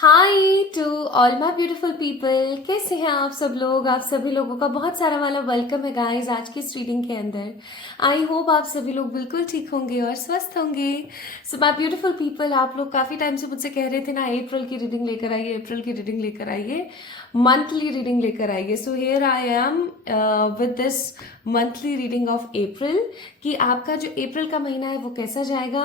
Hi to all my beautiful people, कैसे हैं आप सब लोग। आप सभी लोगों का बहुत सारा वाला वेलकम है गाइस आज की इस रीडिंग के अंदर। आई होप आप सभी लोग बिल्कुल ठीक होंगे और स्वस्थ होंगे। सो माय ब्यूटीफुल पीपल, आप लोग काफ़ी टाइम से मुझसे कह रहे थे ना, अप्रैल की रीडिंग लेकर आइए, अप्रैल की रीडिंग लेकर आइए, मंथली रीडिंग लेकर आइए। So here I am with this monthly reading of April कि आपका जो अप्रैल का महीना है वो कैसा जाएगा,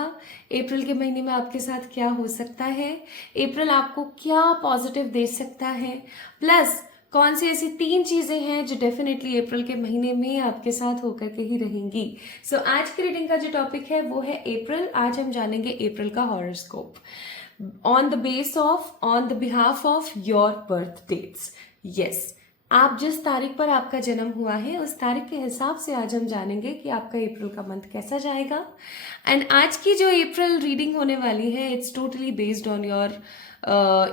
अप्रैल के महीने में आपके साथ क्या हो सकता है, अप्रैल आपको क्या पॉजिटिव दे सकता है, प्लस कौन सी ऐसी 3 चीजें हैं जो डेफिनेटली अप्रैल के महीने में आपके साथ होकर के ही रहेंगी। सो आज की रीडिंग का जो टॉपिक है वो है अप्रैल। आज हम जानेंगे अप्रैल का horoscope on the behalf of your birth dates. Yes, आप जिस तारीख पर आपका जन्म हुआ है उस तारीख के हिसाब से आज हम जानेंगे कि आपका अप्रैल का मंथ कैसा जाएगा। एंड आज की जो अप्रैल रीडिंग होने वाली है, it's totally based on your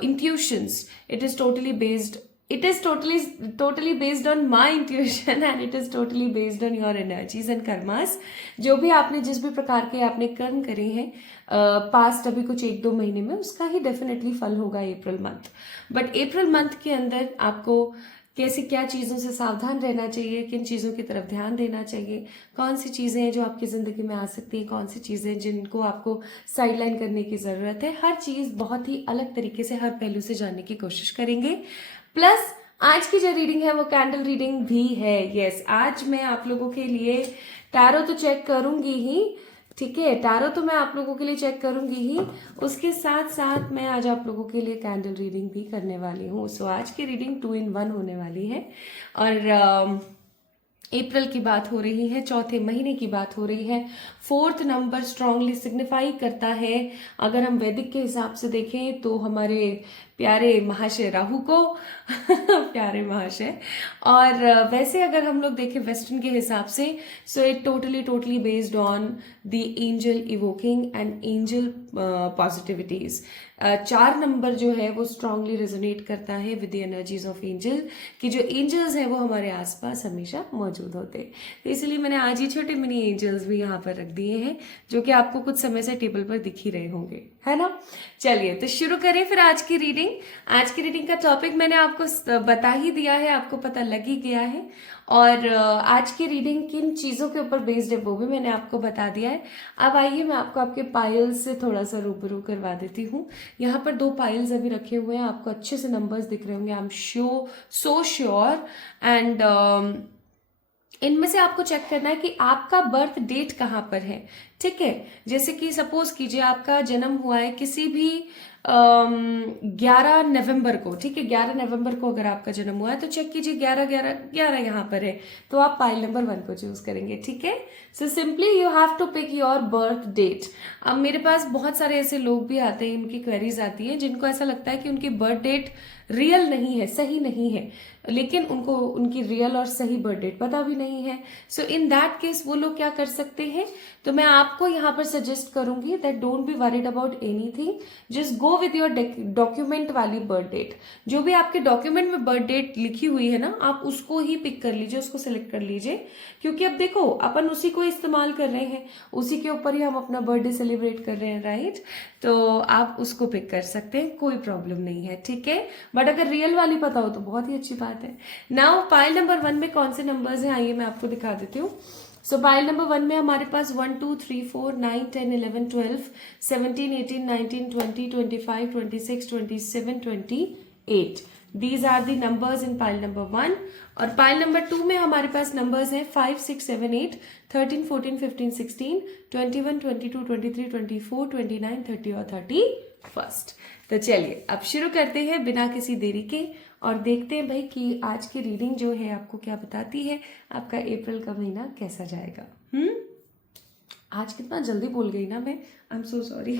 intuitions. It is totally based on my intuition and it is totally based on your energies and karmas. जो भी आपने जिस भी प्रकार के आपने कर्म करे हैं पास्ट अभी कुछ 1-2 महीने में, उसका ही डेफिनेटली फल होगा April month. But April month के अंदर आपको कैसे क्या चीज़ों से सावधान रहना चाहिए, किन चीज़ों की तरफ ध्यान देना चाहिए, कौन सी चीज़ें हैं जो आपकी ज़िंदगी में आ सकती हैं, कौन सी चीज़ें जिनको आपको साइडलाइन करने की ज़रूरत है, हर चीज़ बहुत ही अलग तरीके से हर पहलू से जानने की कोशिश करेंगे। प्लस आज की जो रीडिंग है वो कैंडल रीडिंग भी है। यस, आज मैं आप लोगों के लिए टैरो तो चेक करूंगी ही, ठीक है, टैरो तो मैं आप लोगों के लिए चेक करूंगी ही, उसके साथ साथ मैं आज आप लोगों के लिए कैंडल रीडिंग भी करने वाली हूँ। सो आज की रीडिंग 2 in 1 होने वाली है। और अप्रैल की बात हो रही है, चौथे महीने की बात हो रही है। 4th नंबर स्ट्रांगली सिग्निफाई करता है, अगर हम वैदिक के हिसाब से देखें तो हमारे प्यारे महाशय राहु को प्यारे महाशय। और वैसे अगर हम लोग देखें वेस्टर्न के हिसाब से, so it totally based on the angel evoking and angel positivities. 4 number जो है वो स्ट्रांगली रेजोनेट करता है with the energies of angel, कि जो एंजल्स हैं वो हमारे आसपास हमेशा मौजूद होते हैं। तो इसलिए मैंने आज ही छोटे मिनी एंजल्स भी यहाँ पर रख दिए हैं, जो कि आपको कुछ समय से टेबल पर दिख ही रहे होंगे, है ना। चलिए तो शुरू करें फिर आज की रीडिंग। आज की रीडिंग का टॉपिक मैंने आपको बता ही दिया है, आपको पता लग ही गया है। और आज की रीडिंग किन चीज़ों के ऊपर बेस्ड है वो भी मैंने आपको बता दिया है। अब आइए मैं आपको आपके पाइल्स से थोड़ा सा रूबरू करवा देती हूँ। यहाँ पर 2 पाइल्स अभी रखे हुए हैं, आपको अच्छे से नंबर्स दिख रहे होंगे, I am so sure. And इनमें से आपको चेक करना है कि आपका बर्थ डेट कहाँ पर है, ठीक है। जैसे कि सपोज कीजिए आपका जन्म हुआ है किसी भी 11 नवंबर को, ठीक है, 11 नवंबर को अगर आपका जन्म हुआ है तो चेक कीजिए 11 यहाँ पर है, तो आप पाइल नंबर 1 को चूज करेंगे, ठीक है। So simply you have to pick your birth date. अब मेरे पास बहुत सारे ऐसे लोग भी आते हैं, उनकी क्वेरीज आती है जिनको ऐसा लगता है कि उनकी बर्थ डेट रियल नहीं है, सही नहीं है, लेकिन उनको उनकी रियल और सही बर्थ डेट पता भी नहीं है। सो इन दैट केस वो लोग क्या कर सकते हैं, तो मैं आपको यहाँ पर सजेस्ट करूंगी that don't be worried about anything, just go with your document वाली बर्थ डेट। जो भी आपके डॉक्यूमेंट में बर्थ डेट लिखी हुई है ना, आप उसको ही पिक कर लीजिए, उसको सिलेक्ट कर लीजिए, क्योंकि अब देखो अपन उसी को इस्तेमाल कर रहे हैं, उसी के ऊपर ही हम अपना बर्थडे सेलिब्रेट कर रहे हैं, राइट। तो आप उसको पिक कर सकते हैं, कोई प्रॉब्लम नहीं है, ठीक है। बट अगर रियल वाली पता हो तो बहुत ही अच्छी बात है। नाउ पाइल नंबर 1 में कौन से नंबर्स हैं, आइए मैं आपको दिखा देती हूँ। सो पाइल नंबर 1 में हमारे पास 1 2 3 4 9 10 11 12 17 18 19 20 25 26 27 28। These are the numbers in pile number 1। और पाइल नंबर 2 में हमारे पास नंबर्स हैं 5 6 7 8 13 14 15 16 21 22 23 24 29 30 और 31। तो चलिए अब शुरू करते हैं बिना किसी देरी के, और देखते हैं भाई कि आज की रीडिंग जो है आपको क्या बताती है, आपका अप्रैल का महीना कैसा जाएगा। आज कितना जल्दी बोल गई ना मैं, आई एम सो सॉरी।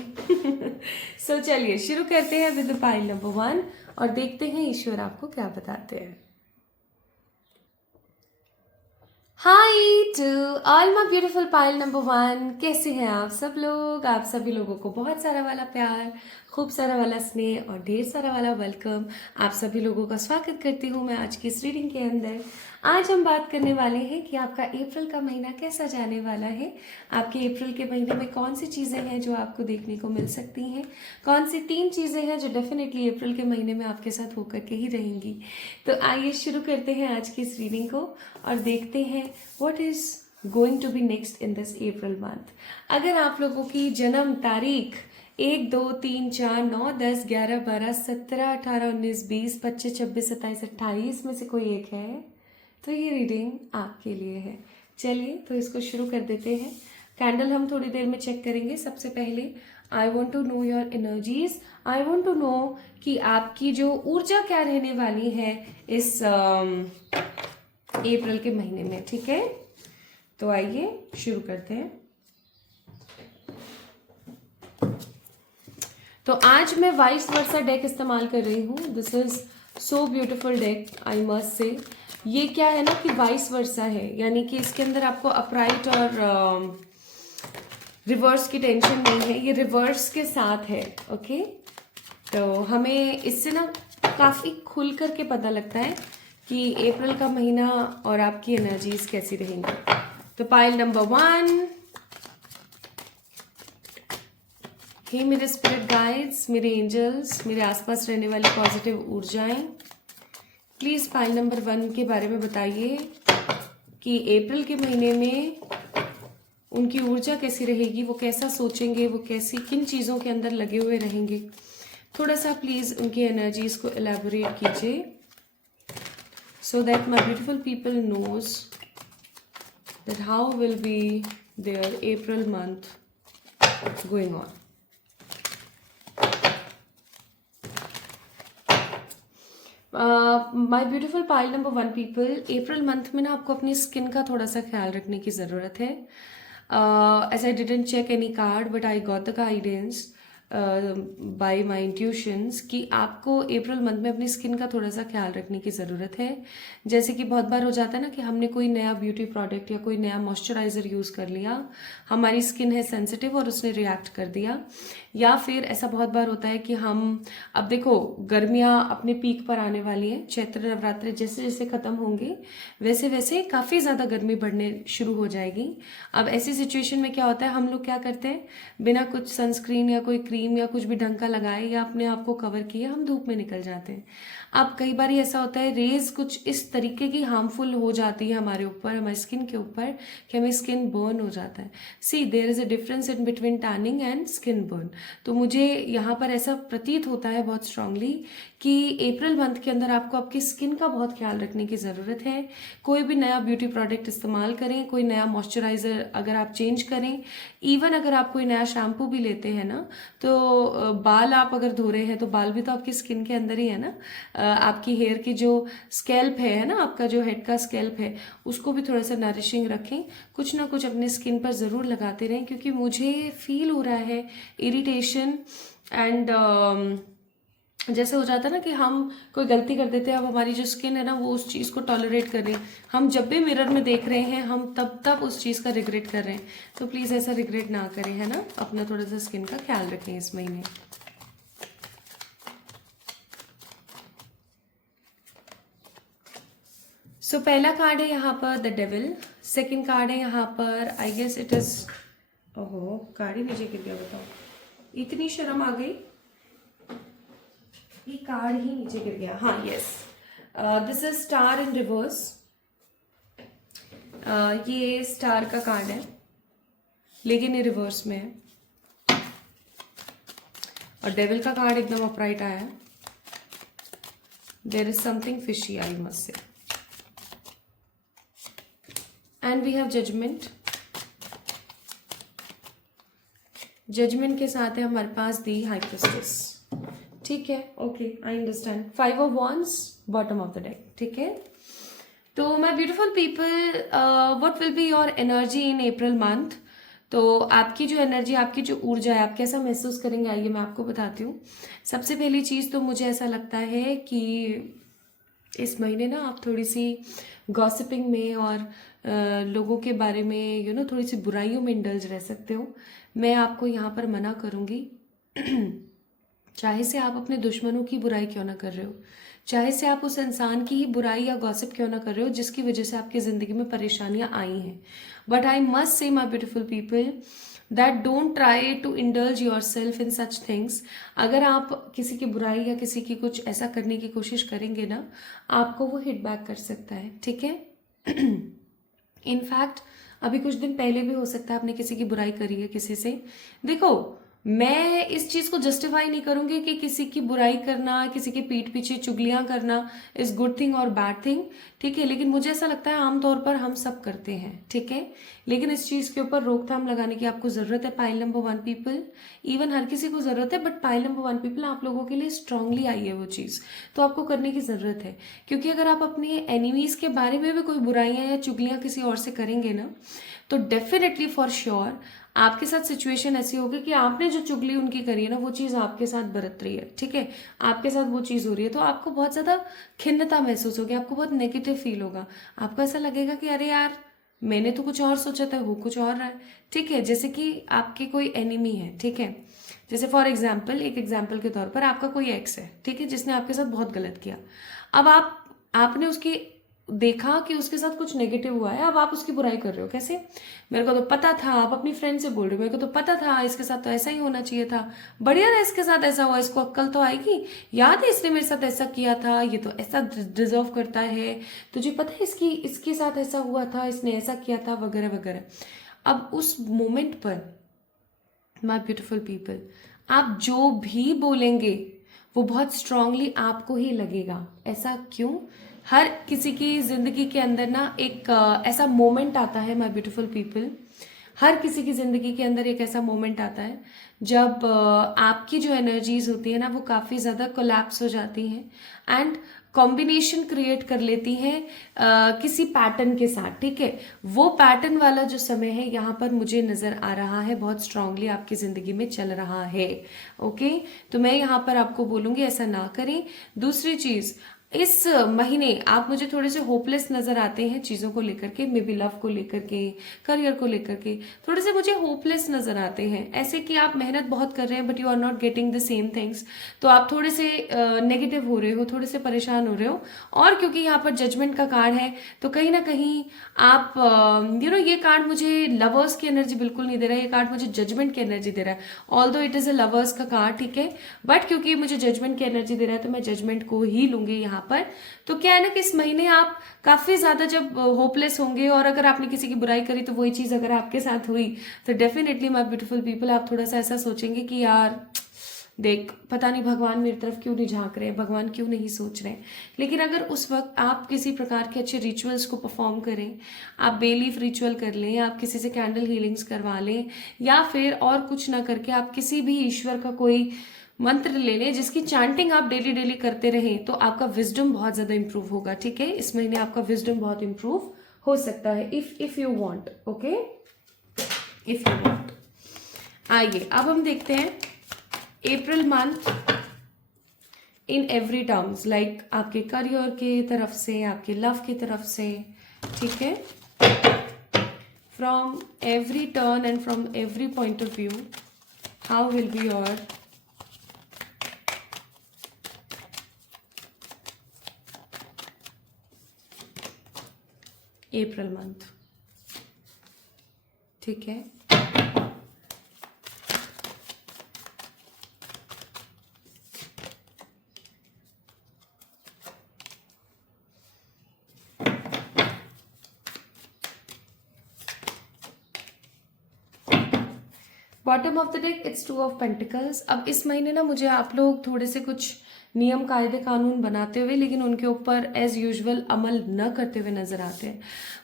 सो चलिए शुरू करते हैं विद पाइल नंबर 1 और देखते हैं ईश्वर आपको क्या बताते हैं। Hi to all my beautiful people number 1, कैसे हैं आप सब लोग। आप सभी लोगों को बहुत सारा वाला प्यार, खूब सारा वाला स्नेह और ढेर सारा वाला वेलकम। आप सभी लोगों का स्वागत करती हूँ मैं आज की इस रीडिंग के अंदर। आज हम बात करने वाले हैं कि आपका अप्रैल का महीना कैसा जाने वाला है। आपके अप्रैल के महीने में कौन सी चीज़ें हैं जो आपको देखने को मिल सकती हैं, कौन सी 3 चीज़ें हैं जो डेफिनेटली अप्रैल के महीने में आपके साथ होकर के ही रहेंगी। तो आइए शुरू करते हैं आज की इस रीडिंग को और देखते हैं what is going to be next in this April month. अगर आप लोगों की जन्म तारीख 1, 2, 3, 4, 9, 10, 11, 12, 17, 18, 19, 20, 25, 26, 27, 28 में से कोई एक है तो ये रीडिंग आपके लिए है। चलिए तो इसको शुरू कर देते हैं। कैंडल हम थोड़ी देर में चेक करेंगे। सबसे पहले I want to know your energies. I want to know कि आपकी जो ऊर्जा क्या रहने वाली है इस अप्रैल के महीने में। ठीक है, तो आइए शुरू करते हैं। तो आज मैं वाइस वर्सा डेक इस्तेमाल कर रही हूँ। This is so beautiful deck, I must से। ये क्या है ना कि वाइस वर्सा है, यानी कि इसके अंदर आपको अपराइट और रिवर्स की टेंशन नहीं है, ये रिवर्स के साथ है। ओके, तो हमें इससे ना काफ़ी खुल करके पता लगता है कि अप्रैल का महीना और आपकी एनर्जीज कैसी रहेंगी। तो पाइल नंबर 1, हे मेरे स्पिरिट गाइड्स, मेरे एंजल्स, मेरे आसपास रहने वाली पॉजिटिव ऊर्जाएं, प्लीज़ पाइल नंबर 1 के बारे में बताइए कि अप्रैल के महीने में उनकी ऊर्जा कैसी रहेगी, वो कैसा सोचेंगे, वो कैसी किन चीज़ों के अंदर लगे हुए रहेंगे। थोड़ा सा प्लीज़ उनकी एनर्जीज को एलैबोरेट कीजिए so that my beautiful people knows that how will be there April month going on. My beautiful pile number 1 people, April month में ना आपको अपनी स्किन का थोड़ा सा ख्याल रखने की ज़रूरत है। As I didn't check any card but I got the guidance by my intuitions कि आपको अप्रैल मंथ में अपनी स्किन का थोड़ा सा ख्याल रखने की ज़रूरत है। जैसे कि बहुत बार हो जाता है ना कि हमने कोई नया ब्यूटी प्रोडक्ट या कोई नया मॉइस्चराइज़र यूज़ कर लिया, हमारी स्किन है सेंसिटिव और उसने रिएक्ट कर दिया। या फिर ऐसा बहुत बार होता है कि हम, अब देखो गर्मियाँ अपने पीक पर आने वाली हैं, चैत्र नवरात्रे जैसे जैसे ख़त्म होंगे वैसे वैसे काफ़ी ज़्यादा गर्मी बढ़ने शुरू हो जाएगी। अब ऐसी सिचुएशन में क्या होता है, हम लोग क्या करते हैं, बिना कुछ सनस्क्रीन या कोई क्रीम या कुछ भी ढंग का लगाए या अपने आप को कवर किए हम धूप में निकल जाते हैं। अब कई बार ऐसा होता है रेज कुछ इस तरीके की हार्मफुल हो जाती है हमारे ऊपर, हमारी स्किन के ऊपर, कि हमें स्किन बर्न हो जाता है। See there is a difference in between tanning and skin burn. तो मुझे यहाँ पर ऐसा प्रतीत होता है बहुत स्ट्रांगली कि अप्रैल मंथ के अंदर आपको आपकी स्किन का बहुत ख्याल रखने की ज़रूरत है। कोई भी नया ब्यूटी प्रोडक्ट इस्तेमाल करें, कोई नया मॉइस्चराइज़र अगर आप चेंज करें, इवन अगर आप कोई नया शैम्पू भी लेते हैं ना, तो बाल आप अगर धो रहे हैं तो बाल भी तो आपकी स्किन के अंदर ही है ना। आपकी हेयर की जो स्कैल्प है ना, आपका जो हेड का स्कैल्प है, उसको भी थोड़ा सा नरिशिंग रखें। कुछ ना कुछ अपने स्किन पर ज़रूर लगाते रहें, क्योंकि मुझे फील हो रहा है इरिटेशन एंड जैसे हो जाता है ना कि हम कोई गलती कर देते हैं, अब हमारी जो स्किन है ना वो उस चीज़ को टॉलरेट कर रही है। हम जब भी मिरर में देख रहे हैं हम तब उस चीज़ का रिग्रेट कर रहे हैं। तो प्लीज़ ऐसा रिग्रेट ना करें, है ना। अपना थोड़ा सा स्किन का ख्याल रखें इस महीने। सो पहला कार्ड है यहाँ पर द डेविल, सेकंड कार्ड है यहाँ पर आई गेस इट इज, ओहो कार्ड ही नीचे गिर गया, बताओ इतनी शर्म आ गई, ये कार्ड ही नीचे गिर गया। हाँ yes, this is star in reverse. ये स्टार का कार्ड है लेकिन ये रिवर्स में है, और डेविल का कार्ड एकदम अपराइट आया है। There is something fishy I must say, and we have judgement. Judgement के साथ है हमारे पास दी हाई प्रिस्टेस। ठीक है, okay I understand. 5 of wands bottom of the deck. ठीक है, तो my beautiful people, what will be your energy in April month. तो आपकी जो एनर्जी, आपकी जो ऊर्जा है, आप कैसा महसूस करेंगे आइए मैं आपको बताती हूँ। सबसे पहली चीज़ तो मुझे ऐसा लगता है कि इस महीने ना आप थोड़ी सी गॉसिपिंग में और लोगों के बारे में थोड़ी सी बुराइयों में इंडल्ज रह सकते हो। मैं आपको यहाँ पर मना करूँगी चाहे से आप अपने दुश्मनों की बुराई क्यों ना कर रहे हो, चाहे से आप उस इंसान की ही बुराई या गॉसिप क्यों ना कर रहे हो जिसकी वजह से आपकी ज़िंदगी में परेशानियां आई हैं। But I must say my beautiful people that don't try to indulge your self in such things. अगर आप किसी की बुराई या किसी की कुछ ऐसा करने की कोशिश करेंगे ना, आपको वो हिट बैक कर सकता है, ठीक है। इनफैक्ट अभी कुछ दिन पहले भी हो सकता है आपने किसी की बुराई करी है किसी से। देखो, मैं इस चीज को जस्टिफाई नहीं करूंगी कि किसी की बुराई करना, किसी के पीठ पीछे चुगलियां करना इज गुड थिंग और बैड थिंग, ठीक है। लेकिन मुझे ऐसा लगता है आमतौर पर हम सब करते हैं, ठीक है। लेकिन इस चीज के ऊपर रोकथाम लगाने की आपको जरूरत है। पाइल नंबर 1 पीपल, इवन हर किसी को जरूरत है, बट पाइल नंबर 1 पीपल आप लोगों के लिए स्ट्रांगली आई है वो चीज, तो आपको करने की जरूरत है। क्योंकि अगर आप अपने एनिमीज के बारे में भी कोई बुराइयां या चुगलियां किसी और से करेंगे ना, तो डेफिनेटली फॉर श्योर आपके साथ सिचुएशन ऐसी होगी कि आपने जो चुगली उनकी करी है ना, वो चीज आपके साथ बरत रही है, ठीक है। आपके साथ वो चीज हो रही है, तो आपको बहुत ज्यादा खिन्नता महसूस होगी, आपको बहुत नेगेटिव फील होगा। आपको ऐसा लगेगा कि अरे यार, मैंने तो कुछ और सोचा था, वो कुछ और रहा है, ठीक है। जैसे कि आपके कोई एनिमी है, ठीक है। जैसे फॉर एग्जाम्पल, एक एग्जाम्पल के तौर पर आपका कोई एक्स है, ठीक है, जिसने आपके साथ बहुत गलत किया। अब आपने उसकी देखा कि उसके साथ कुछ नेगेटिव हुआ है, अब आप उसकी बुराई कर रहे हो। कैसे? मेरे को तो पता था, आप अपनी फ्रेंड से बोल रहे हो, मेरे को तो पता था इसके साथ तो ऐसा ही होना चाहिए था, बढ़िया ना इसके साथ ऐसा हुआ, इसको अक्ल तो आएगी, याद है इसने मेरे साथ ऐसा किया था, ये तो ऐसा डिजर्व करता है, तुझे पता है इसके साथ ऐसा हुआ था, इसने ऐसा किया था, वगैरह वगैरह। अब उस मोमेंट पर माय ब्यूटीफुल पीपल, आप जो भी बोलेंगे वो बहुत स्ट्रांगली आपको ही लगेगा। ऐसा क्यों? हर किसी की जिंदगी के अंदर ना एक ऐसा मोमेंट आता है माय ब्यूटीफुल पीपल, हर किसी की जिंदगी के अंदर एक ऐसा मोमेंट आता है जब आपकी जो एनर्जीज होती है ना, वो काफी ज्यादा कोलैप्स हो जाती हैं एंड कॉम्बिनेशन क्रिएट कर लेती हैं किसी पैटर्न के साथ, ठीक है। वो पैटर्न वाला जो समय है यहाँ पर मुझे नजर आ रहा है बहुत स्ट्रांगली आपकी जिंदगी में चल रहा है, ओके। तो मैं यहाँ पर आपको बोलूंगी ऐसा ना करें। दूसरी चीज, इस महीने आप मुझे थोड़े से होपलेस नजर आते हैं चीजों को लेकर के, मे बी लव को लेकर के, करियर को लेकर के, थोड़े से मुझे होपलेस नजर आते हैं। ऐसे कि आप मेहनत बहुत कर रहे हैं but you are not getting the same things, तो आप थोड़े से नेगेटिव हो रहे हो, थोड़े से परेशान हो रहे हो। और क्योंकि यहाँ पर जजमेंट का कार्ड है, तो कहीं ना कहीं आप ये कार्ड मुझे लवर्स की एनर्जी बिल्कुल नहीं दे रहा है, ये कार्ड मुझे जजमेंट की एनर्जी दे रहा है। Although it is a lovers का कार्ड, ठीक है, बट क्योंकि मुझे जजमेंट की एनर्जी दे रहा है तो मैं जजमेंट को ही लूंगी यहाँ पर। तो क्या है ना कि इस महीने आप काफी ज्यादा जब होपलेस होंगे और अगर आपने किसी की बुराई करी तो वही चीज अगर आपके साथ हुई, तो डेफिनेटली माय ब्यूटीफुल पीपल आप थोड़ा सा ऐसा सोचेंगे कि यार देख, पता नहीं भगवान मेरी तरफ क्यों नहीं झांक रहे हैं, भगवान क्यों नहीं सोच रहे हैं। लेकिन अगर उस वक्त आप किसी प्रकार के अच्छे रिचुअल्स को परफॉर्म करें, आप बेलीफ रिचुअल कर लें, आप किसी से कैंडल हीलिंग्स करवा लें, या फिर और कुछ ना करके आप किसी भी ईश्वर का कोई मंत्र ले लें जिसकी चैंटिंग आप डेली डेली करते रहें, तो आपका विजडम बहुत ज्यादा इंप्रूव होगा, ठीक है। इस महीने आपका विजडम बहुत इंप्रूव हो सकता है, if you want, okay, if you want. आइए अब हम देखते हैं April month in every terms, like आपके करियर के तरफ से, आपके लव की तरफ से, ठीक है। From every turn and from every point of view, how will be your April month, ठीक है। Bottom of the deck it's 2 of pentacles. अब इस महीने ना मुझे आप लोग थोड़े से कुछ नियम कायदे कानून बनाते हुए लेकिन उनके ऊपर एज यूजुअल अमल न करते हुए नजर आते हैं।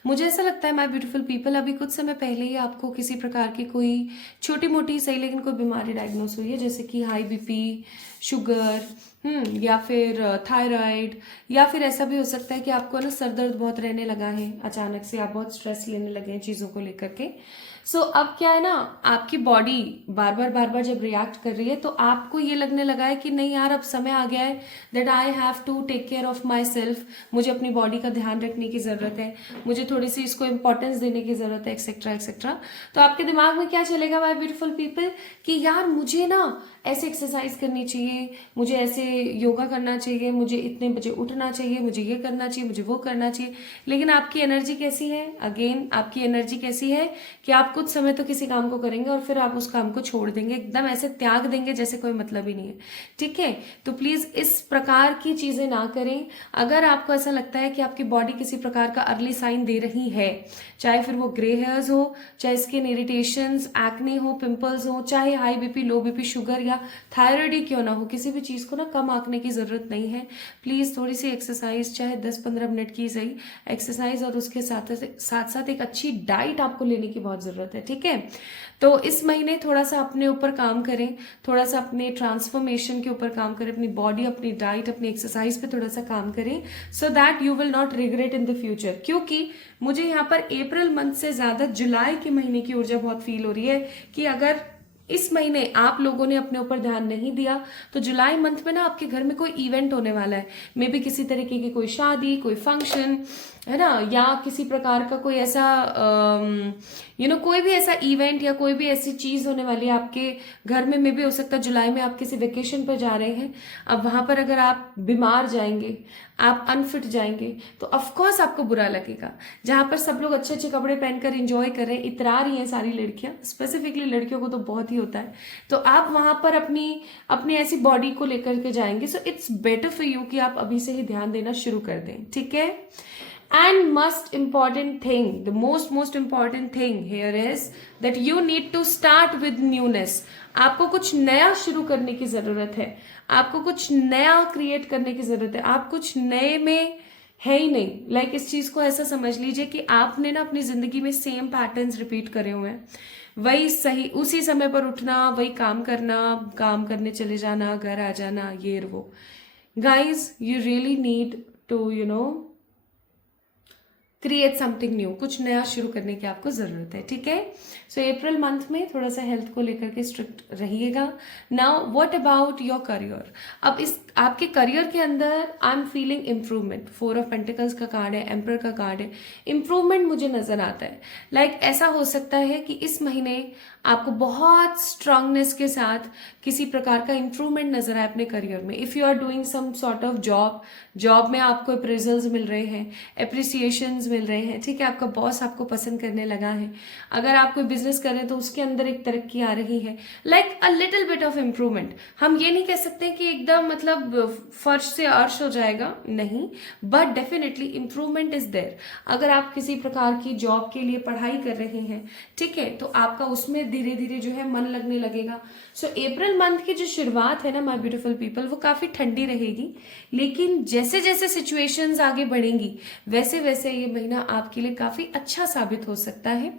मुझे ऐसा लगता है माय ब्यूटीफुल पीपल, अभी कुछ समय पहले ही आपको किसी प्रकार की कोई छोटी मोटी सही लेकिन कोई बीमारी डायग्नोस हुई है, जैसे कि हाई बीपी, शुगर, या फिर थायराइड, या फिर ऐसा भी हो सकता है कि आपको ना सर दर्द बहुत रहने लगा है, अचानक से आप बहुत स्ट्रेस लेने लगे हैं चीज़ों को लेकर के। सो अब क्या है ना, आपकी बॉडी बार बार जब रिएक्ट कर रही है तो आपको ये लगने लगा है कि नहीं यार अब समय आ गया है that I have to take care of my self, मुझे अपनी बॉडी का ध्यान रखने की ज़रूरत है, मुझे थोड़ी सी इसको इंपॉर्टेंस देने की ज़रूरत है, एक्सेट्रा एक्सेट्रा। तो आपके दिमाग में क्या चलेगा माय ब्यूटीफुल पीपल कि यार मुझे ना ऐसे एक्सरसाइज करनी चाहिए, मुझे ऐसे योगा करना चाहिए, मुझे इतने बजे उठना चाहिए, मुझे ये करना चाहिए, मुझे वो करना चाहिए। लेकिन आपकी एनर्जी कैसी है, अगेन आपकी एनर्जी कैसी है कि आप कुछ समय तो किसी काम को करेंगे और फिर आप उस काम को छोड़ देंगे, एकदम ऐसे त्याग देंगे जैसे कोई मतलब ही नहीं है। ठीक है, तो प्लीज इस प्रकार की चीजें ना करें। अगर आपको ऐसा लगता है कि आपकी बॉडी किसी प्रकार का अर्ली साइन दे रही है, चाहे फिर वो ग्रे हेयर्स हो, चाहे स्किन इरिटेशंस, एक्ने हो, पिंपल्स हो, चाहे हाई बीपी, लो बीपी, शुगर या थायराइड ही क्यों ना हो, किसी भी चीज को ना कम आंकने की जरूरत नहीं है। प्लीज थोड़ी सी एक्सरसाइज, चाहे 10-15 मिनट की सही एक्सरसाइज, और उसके साथ साथ एक अच्छी डाइट आपको लेने की बहुत जरूरत है। ठीक है, तो इस महीने थोड़ा सा अपने ऊपर काम करें, थोड़ा सा अपने ट्रांसफॉर्मेशन के ऊपर काम करें, अपनी बॉडी, अपनी डाइट, अपनी एक्सरसाइज पे थोड़ा सा काम करें, so that you will not regret in the future. क्योंकि मुझे यहाँ पर अप्रैल मंथ से ज्यादा जुलाई के महीने की ऊर्जा बहुत फील हो रही है कि अगर इस महीने आप लोगों ने अपने ऊपर ध्यान नहीं दिया तो जुलाई मंथ में ना आपके घर में कोई इवेंट होने वाला है, मे बी किसी तरीके की कोई शादी, कोई फंक्शन है ना, या किसी प्रकार का कोई ऐसा कोई भी ऐसा इवेंट या कोई भी ऐसी चीज होने वाली है आपके घर में। मे भी हो सकता है जुलाई में आप किसी वेकेशन पर जा रहे हैं, अब वहां पर अगर आप बीमार जाएंगे, आप अनफिट जाएंगे तो ऑफकोर्स आपको बुरा लगेगा। जहां पर सब लोग अच्छे अच्छे कपड़े पहनकर एंजॉय कर रहे हैं, इतरा रही हैं सारी लड़कियां, स्पेसिफिकली लड़कियों को तो बहुत ही होता है, तो आप वहां पर अपनी ऐसी बॉडी को लेकर के जाएंगे। So it's better for you कि आप अभी से ही ध्यान देना शुरू कर दें। ठीक है, and most important thing, the most important thing here is that you need to start with newness. आपको कुछ नया शुरू करने की जरूरत है, आपको कुछ नया क्रिएट करने की जरूरत है। आप कुछ नए में है ही नहीं। लाइक इस चीज को ऐसा समझ लीजिए कि आपने ना अपनी जिंदगी में सेम पैटर्न्स रिपीट करे हुए हैं, वही सही उसी समय पर उठना, वही काम करना, काम करने चले जाना, घर आ जाना, ये वो। Guys you really need to create something new, कुछ नया शुरू करने की आपको जरूरत है। ठीक है, सो अप्रैल मंथ में थोड़ा सा हेल्थ को लेकर के स्ट्रिक्ट रहिएगा। Now what about your career. अब इस आपके करियर के अंदर I am feeling improvement. 4 of pentacles का कार्ड है, एम्परर का कार्ड है, इम्प्रूवमेंट मुझे नजर आता है। लाइक ऐसा हो सकता है कि इस महीने आपको बहुत स्ट्रांगनेस के साथ किसी प्रकार का इम्प्रूवमेंट नजर आए अपने करियर में। If you are doing some sort of job में आपको अप्रेजल्स मिल रहे हैं, एप्रिसिएशंस मिल रहे हैं, ठीक है, आपका बॉस आपको पसंद करने लगा है, अगर आप कोई बिजनेस कर रहे हैं तो उसके अंदर एक तरक्की आ रही है, like a little bit of improvement. हम ये नहीं कह सकते कि एकदम मतलब फर्श से अर्श हो जाएगा, नहीं, but definitely improvement is there. अगर आप किसी प्रकार की जॉब के लिए पढ़ाई कर रहे हैं, ठीक है, तो आपका उसमें धीरे धीरे जो है मन लगने लगेगा। सो अप्रैल मंथ की जो शुरुआत है ना माय ब्यूटीफुल पीपल, वो काफी ठंडी रहेगी, लेकिन जैसे जैसे सिचुएशंस आगे बढ़ेंगी वैसे वैसे ये महीना आपके लिए काफी अच्छा साबित हो सकता है,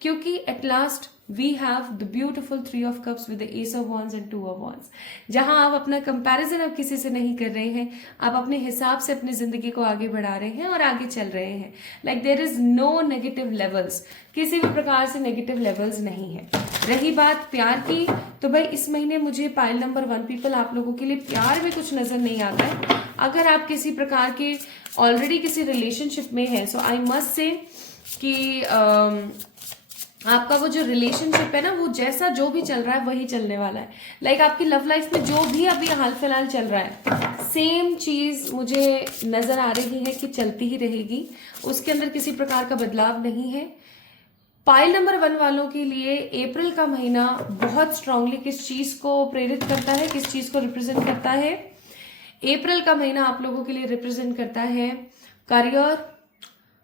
क्योंकि at last we have the beautiful 3 of cups with the ace of wands and 2 of wands. जहां आप अपना कंपैरिजन अब किसी से नहीं कर रहे हैं, आप अपने हिसाब से अपनी जिंदगी को आगे बढ़ा रहे हैं और आगे चल रहे हैं। Like there is no negative levels, किसी भी प्रकार से नेगेटिव लेवल्स नहीं है। रही बात प्यार की, तो भाई इस महीने मुझे पाइल नंबर 1 पीपल आप लोगों के लिए प्यार में कुछ नजर नहीं आता है। अगर आप किसी प्रकार के ऑलरेडी किसी रिलेशनशिप में है, सो आई मस्ट से कि आपका वो जो रिलेशनशिप है ना, वो जैसा जो भी चल रहा है वही चलने वाला है। लाइक आपकी लव लाइफ में जो भी अभी हाल फिलहाल चल रहा है, सेम चीज मुझे नजर आ रही है कि चलती ही रहेगी, उसके अंदर किसी प्रकार का बदलाव नहीं है। पाइल नंबर 1 वालों के लिए अप्रैल का महीना बहुत स्ट्रांगली किस चीज को प्रेरित करता है, किस चीज को रिप्रेजेंट करता है? अप्रैल का महीना आप लोगों के लिए रिप्रेजेंट करता है career,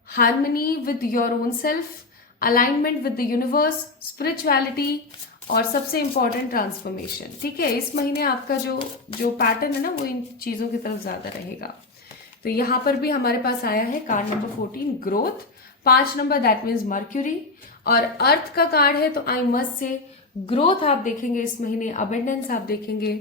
harmony with your own self, alignment with the universe, spirituality और सबसे इंपॉर्टेंट ट्रांसफॉर्मेशन। ठीक है, इस महीने आपका जो पैटर्न है ना, वो इन चीजों की तरफ ज्यादा रहेगा। तो यहाँ पर भी हमारे पास आया है card number 14 growth, 5 number that means mercury, और अर्थ का कार्ड है, तो आई मस्ट से ग्रोथ आप देखेंगे इस महीने, अबेंडेंस आप देखेंगे,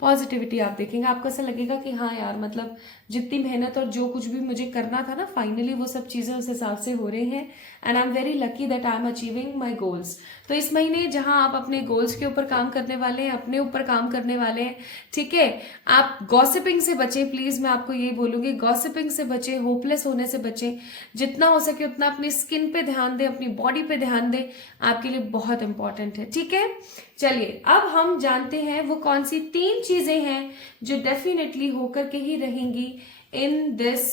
पॉजिटिविटी आप देखेंगे, आपको ऐसा लगेगा कि हाँ यार मतलब जितनी मेहनत और जो कुछ भी मुझे करना था ना, फाइनली वो सब चीज़ें उस हिसाब से हो रही हैं and I am very lucky that I am achieving my goals. तो इस महीने जहाँ आप अपने गोल्स के ऊपर काम करने वाले हैं, अपने ऊपर काम करने वाले हैं, ठीक है, आप गॉसिपिंग से बचें प्लीज़, मैं आपको यही बोलूँगी, गॉसिपिंग से बचें, होपलेस होने से बचें, जितना हो सके उतना अपनी स्किन पे ध्यान दें, अपनी बॉडी पे ध्यान दें, आपके लिए बहुत इंपॉर्टेंट है, ठीक है। चलिए अब हम जानते हैं वो कौन सी 3 चीजें हैं जो डेफिनेटली होकर के ही रहेंगी इन दिस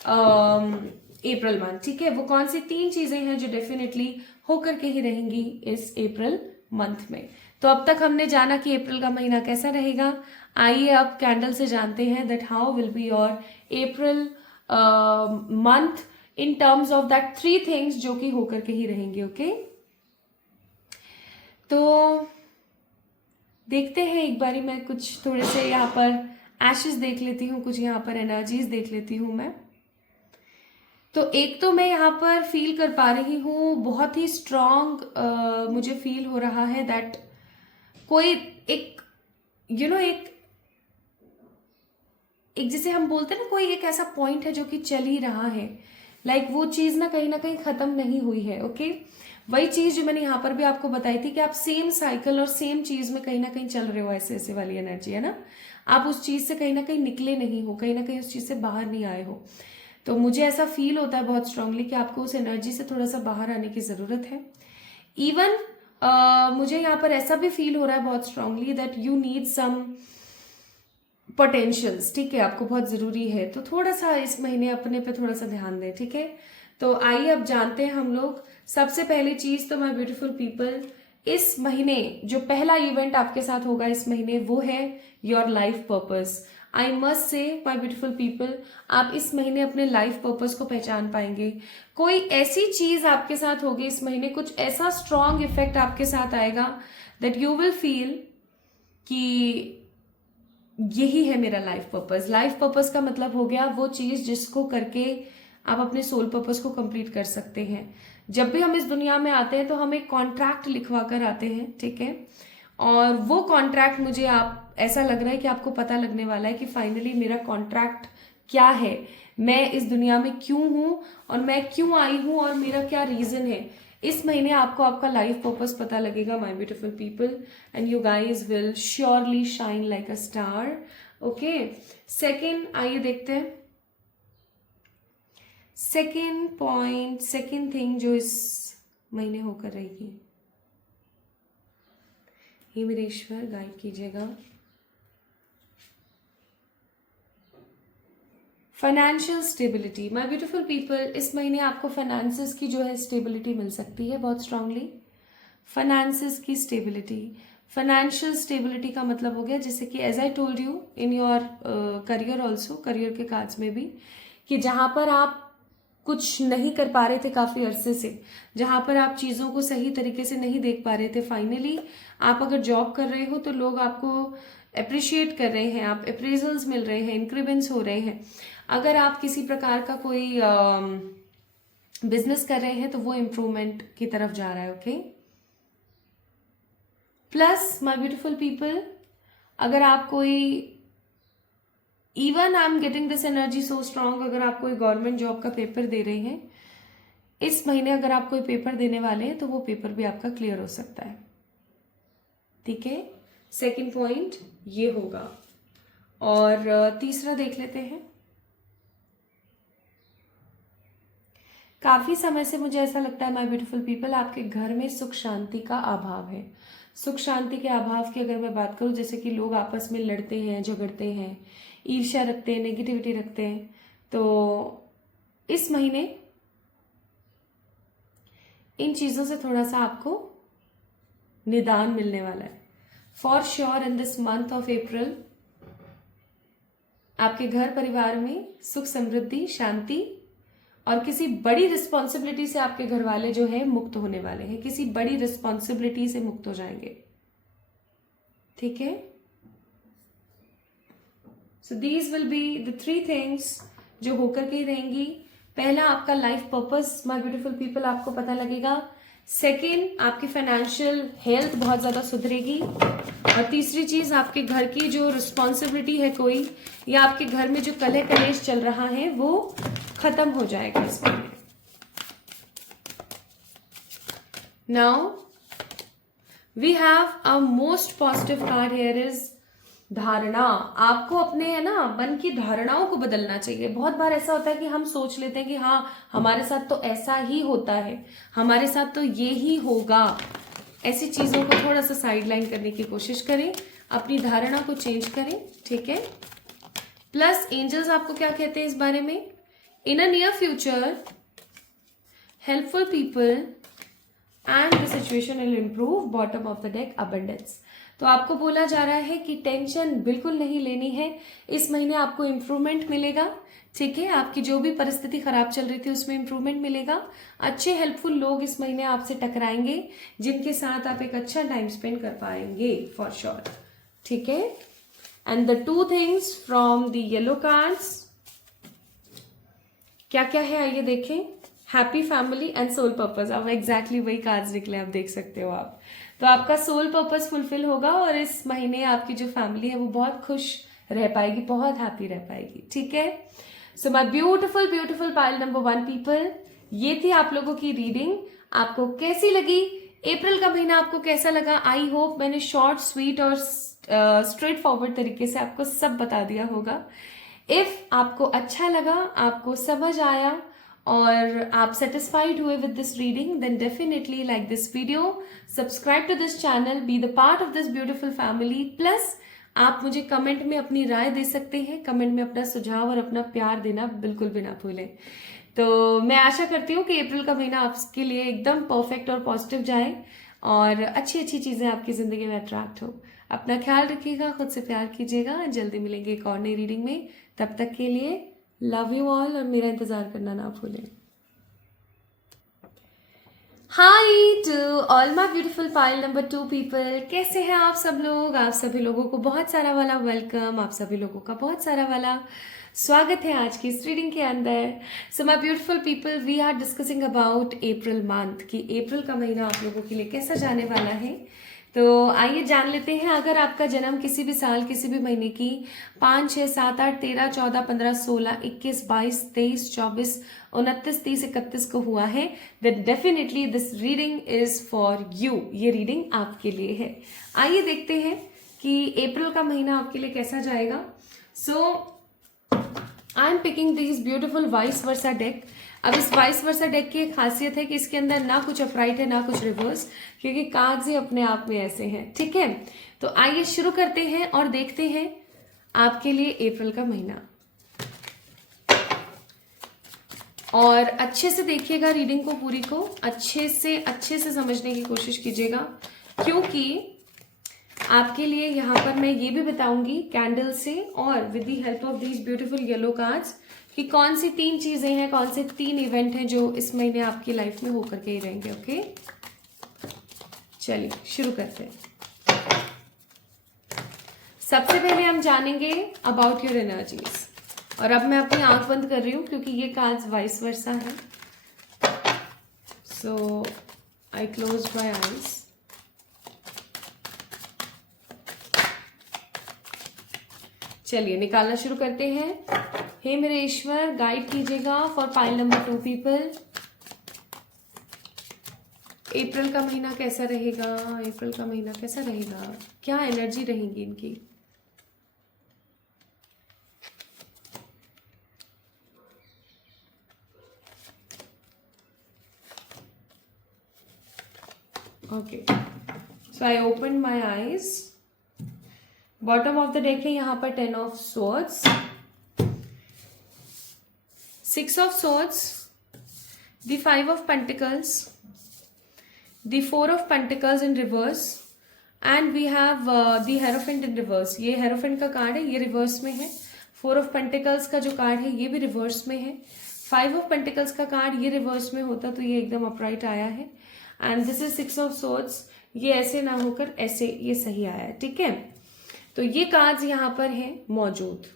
अप्रैल मंथ, ठीक है। वो कौन सी 3 चीजें हैं जो डेफिनेटली होकर के ही रहेंगी इस अप्रैल मंथ में। तो अब तक हमने जाना कि अप्रैल का महीना कैसा रहेगा। आइए अब कैंडल से जानते हैं that how will be your April month in terms of that 3 things जो कि होकर के ही रहेंगे, ओके। तो देखते हैं एक बारी, मैं कुछ थोड़े से यहाँ पर एशेस देख लेती हूँ, कुछ यहाँ पर एनर्जीज देख लेती हूँ मैं। तो एक तो मैं यहाँ पर फील कर पा रही हूँ बहुत ही स्ट्रॉन्ग, मुझे फील हो रहा है दैट कोई एक एक जिसे हम बोलते हैं ना, कोई एक ऐसा पॉइंट है जो कि चल ही रहा है, लाइक वो चीज ना कहीं खत्म नहीं हुई है, ओके। वही चीज जो मैंने यहाँ पर भी आपको बताई थी कि आप सेम साइकिल और सेम चीज में कहीं ना कहीं चल रहे हो, ऐसे ऐसे वाली एनर्जी है ना, आप उस चीज से कहीं ना कहीं निकले नहीं हो, कहीं ना कहीं उस चीज से बाहर नहीं आए हो। तो मुझे ऐसा फील होता है बहुत स्ट्रांगली कि आपको उस एनर्जी से थोड़ा सा बाहर आने की जरूरत है। इवन मुझे यहाँ पर ऐसा भी फील हो रहा है बहुत strongly that you need some potentials, ठीक है, आपको बहुत जरूरी है। तो थोड़ा सा इस महीने अपने पे थोड़ा सा ध्यान दें, ठीक है। तो आइए अब जानते हैं हम लोग। सबसे पहली चीज तो माय ब्यूटीफुल पीपल, इस महीने जो पहला इवेंट आपके साथ होगा इस महीने वो है your life purpose. I must से माय ब्यूटीफुल पीपल, आप इस महीने अपने लाइफ पर्पस को पहचान पाएंगे। कोई ऐसी चीज आपके साथ होगी इस महीने, कुछ ऐसा स्ट्रॉन्ग इफेक्ट आपके साथ आएगा दैट यू विल फील कि यही है मेरा लाइफ पर्पस। लाइफ पर्पस का मतलब हो गया वो चीज जिसको करके आप अपने सोल पर्पस को कंप्लीट कर सकते हैं। जब भी हम इस दुनिया में आते हैं तो हम एक कॉन्ट्रैक्ट लिखवा कर आते हैं, ठीक है, और वो कॉन्ट्रैक्ट मुझे आप ऐसा लग रहा है कि आपको पता लगने वाला है कि फाइनली मेरा कॉन्ट्रैक्ट क्या है, मैं इस दुनिया में क्यों हूं और मैं क्यों आई हूं और मेरा क्या रीजन है। इस महीने आपको आपका लाइफ पर्पस पता लगेगा my beautiful people, and you guys will surely shine like a star, okay. Second, आइए देखते हैं सेकेंड पॉइंट, सेकेंड थिंग जो इस महीने होकर रहेगी। हे मेरे ईश्वर गाइड कीजिएगा। Financial stability, my beautiful people, इस महीने आपको फाइनेंसेस की जो है स्टेबिलिटी मिल सकती है बहुत स्ट्रांगली। फाइनेंसेस की स्टेबिलिटी, फाइनेंशियल स्टेबिलिटी का मतलब हो गया जैसे कि as I told you in your career also, career के कार्ड्स में भी, कि जहां पर आप कुछ नहीं कर पा रहे थे काफी अरसे से, जहां पर आप चीजों को सही तरीके से नहीं देख पा रहे थे, फाइनली आप अगर जॉब कर रहे हो तो लोग आपको अप्रिशिएट कर रहे हैं, आप अप्रेजल्स मिल रहे हैं, इंक्रीमेंट्स हो रहे हैं। अगर आप किसी प्रकार का कोई बिजनेस कर रहे हैं तो वो इम्प्रूवमेंट की तरफ जा रहा है, okay. Plus my beautiful people, अगर आप कोई, even I am getting this energy so strong, अगर आप कोई गवर्नमेंट जॉब का पेपर दे रहे हैं इस महीने, अगर आप कोई पेपर देने वाले हैं तो वो पेपर भी आपका क्लियर हो सकता है, ठीक है। सेकंड पॉइंट ये होगा। और तीसरा देख लेते हैं। काफी समय से मुझे ऐसा लगता है माय ब्यूटीफुल पीपल, आपके घर में सुख शांति का अभाव है। सुख शांति के अभाव की अगर मैं बात करूं, जैसे कि लोग आपस में लड़ते हैं, झगड़ते हैं, ईर्ष्या रखते हैं, नेगेटिविटी रखते हैं, तो इस महीने इन चीजों से थोड़ा सा आपको निदान मिलने वाला है। For sure in this month of April आपके घर परिवार में सुख समृद्धि शांति और किसी बड़ी रिस्पॉन्सिबिलिटी से आपके घर वाले जो है मुक्त होने वाले हैं, किसी बड़ी रिस्पॉन्सिबिलिटी से मुक्त हो जाएंगे, ठीक है। So these will be the 3 things जो होकर के रहेंगी। पहला, आपका life purpose my beautiful people आपको पता लगेगा। सेकेंड, आपकी फाइनेंशियल हेल्थ बहुत ज़्यादा सुधरेगी। और तीसरी चीज़, आपके घर की जो रिस्पॉन्सिबिलिटी है कोई, या आपके घर में जो कलह कलेश चल रहा है वो खत्म हो जाएगा इस महीने। Now we have a most positive card here is धारणा। आपको अपने है ना मन की धारणाओं को बदलना चाहिए। बहुत बार ऐसा होता है कि हम सोच लेते हैं कि हाँ हमारे साथ तो ऐसा ही होता है, हमारे साथ तो ये ही होगा। ऐसी चीजों को थोड़ा सा साइडलाइन करने की कोशिश करें, अपनी धारणा को चेंज करें, ठीक है। प्लस एंजल्स आपको क्या कहते हैं इस बारे में, in a near future helpful people and the situation will improve, bottom of the deck abundance. तो आपको बोला जा रहा है कि टेंशन बिल्कुल नहीं लेनी है, इस महीने आपको इम्प्रूवमेंट मिलेगा, ठीक है। आपकी जो भी परिस्थिति खराब चल रही थी उसमें इम्प्रूवमेंट मिलेगा। अच्छे हेल्पफुल लोग इस महीने आपसे टकराएंगे, जिनके साथ आप एक अच्छा टाइम स्पेंड कर पाएंगे फॉर श्योर, ठीक है। And the two things from the yellow cards क्या क्या है आइए देखें। Happy family and soul purpose, अब एग्जैक्टली वही कार्ड्स निकले, आप देख सकते हो आप। तो आपका सोल पर्पस फुलफिल होगा और इस महीने आपकी जो फैमिली है वो बहुत खुश रह पाएगी, बहुत हैप्पी रह पाएगी, ठीक है। So my beautiful beautiful pile number 1 people, ये थी आप लोगों की रीडिंग। आपको कैसी लगी, अप्रैल का महीना आपको कैसा लगा? आई होप मैंने शॉर्ट स्वीट और स्ट्रेट फॉरवर्ड तरीके से आपको सब बता दिया होगा। इफ आपको अच्छा लगा, आपको समझ आया और आप सेटिस्फाइड हुए with this reading, then definitely like this video, subscribe to this channel, be the part of this beautiful family. Plus आप मुझे कमेंट में अपनी राय दे सकते हैं, कमेंट में अपना सुझाव और अपना प्यार देना बिल्कुल भी ना भूलें। तो मैं आशा करती हूँ कि अप्रैल का महीना आपके लिए एकदम परफेक्ट और पॉजिटिव जाए और अच्छी अच्छी चीजें आपकी जिंदगी में अट्रैक्ट हो। अपना ख्याल रखिएगा, खुद से प्यार कीजिएगा। जल्दी मिलेंगे एक और नई रीडिंग में, तब तक के लिए लव यू ऑल और मेरा इंतजार करना ना भूलें। Hi to all my beautiful pile number 2 people, कैसे हैं आप सब लोग? आप सभी लोगों को बहुत सारा वाला वेलकम, आप सभी लोगों का बहुत सारा वाला स्वागत है आज की इस रीडिंग के अंदर। So my beautiful people, we are discussing about April month, कि अप्रैल का महीना आप लोगों के लिए कैसा जाने वाला है। तो आइए जान लेते हैं। अगर आपका जन्म किसी भी साल, किसी भी महीने की 5, 6, 7, 8, 13, 14, 15, 16, 21, 22, 23, 24, 29, 30, 31 को हुआ है, then definitely this reading is for you. ये रीडिंग आपके लिए है। आइए देखते हैं कि अप्रैल का महीना आपके लिए कैसा जाएगा। So I am picking this beautiful vice versa deck. अब इस वाइस वर्सा डेक की एक खासियत है कि इसके अंदर ना कुछ अपराइट है ना कुछ रिवर्स, क्योंकि कार्ड्स ही अपने आप में ऐसे हैं, ठीक है। तो आइए शुरू करते हैं और देखते हैं आपके लिए अप्रैल का महीना। और अच्छे से देखिएगा रीडिंग को, पूरी को अच्छे से समझने की कोशिश कीजिएगा, क्योंकि आपके लिए यहाँ पर मैं ये भी बताऊंगी कैंडल से और with the help of these beautiful yellow cards कि कौन सी 3 चीजें हैं, कौन से 3 इवेंट हैं जो इस महीने आपकी लाइफ में होकर के ही रहेंगे। ओके, चलिए शुरू करते हैं। सबसे पहले हम जानेंगे अबाउट योर एनर्जीज। और अब मैं अपनी आंख बंद कर रही हूं क्योंकि ये कार्ड्स वाइस वर्सा है। सो आई क्लोज माई आईज। चलिए निकालना शुरू करते हैं। हे मेरे ईश्वर, गाइड कीजिएगा फॉर पाइल नंबर 2 पीपल। अप्रैल का महीना कैसा रहेगा? अप्रैल का महीना कैसा रहेगा? क्या एनर्जी रहेगी इनकी? Okay, so I open my eyes. Bottom of the deck है यहाँ पर 10 of swords, 6 of swords, the 5 of pentacles, the 4 of pentacles in reverse and we have the hierophant in reverse. ये हेरोफेंट का card है, ये reverse में है। 4 of pentacles का जो कार्ड है ये भी रिवर्स में है। 5 ऑफ पेंटिकल्स का कार्ड ये रिवर्स में होता तो ये एकदम अपराइट आया है। And this is 6 of swords, ये ऐसे ना होकर ऐसे ये सही आया है, ठीक है। तो ये कार्ड्स यहाँ पर हैं मौजूद।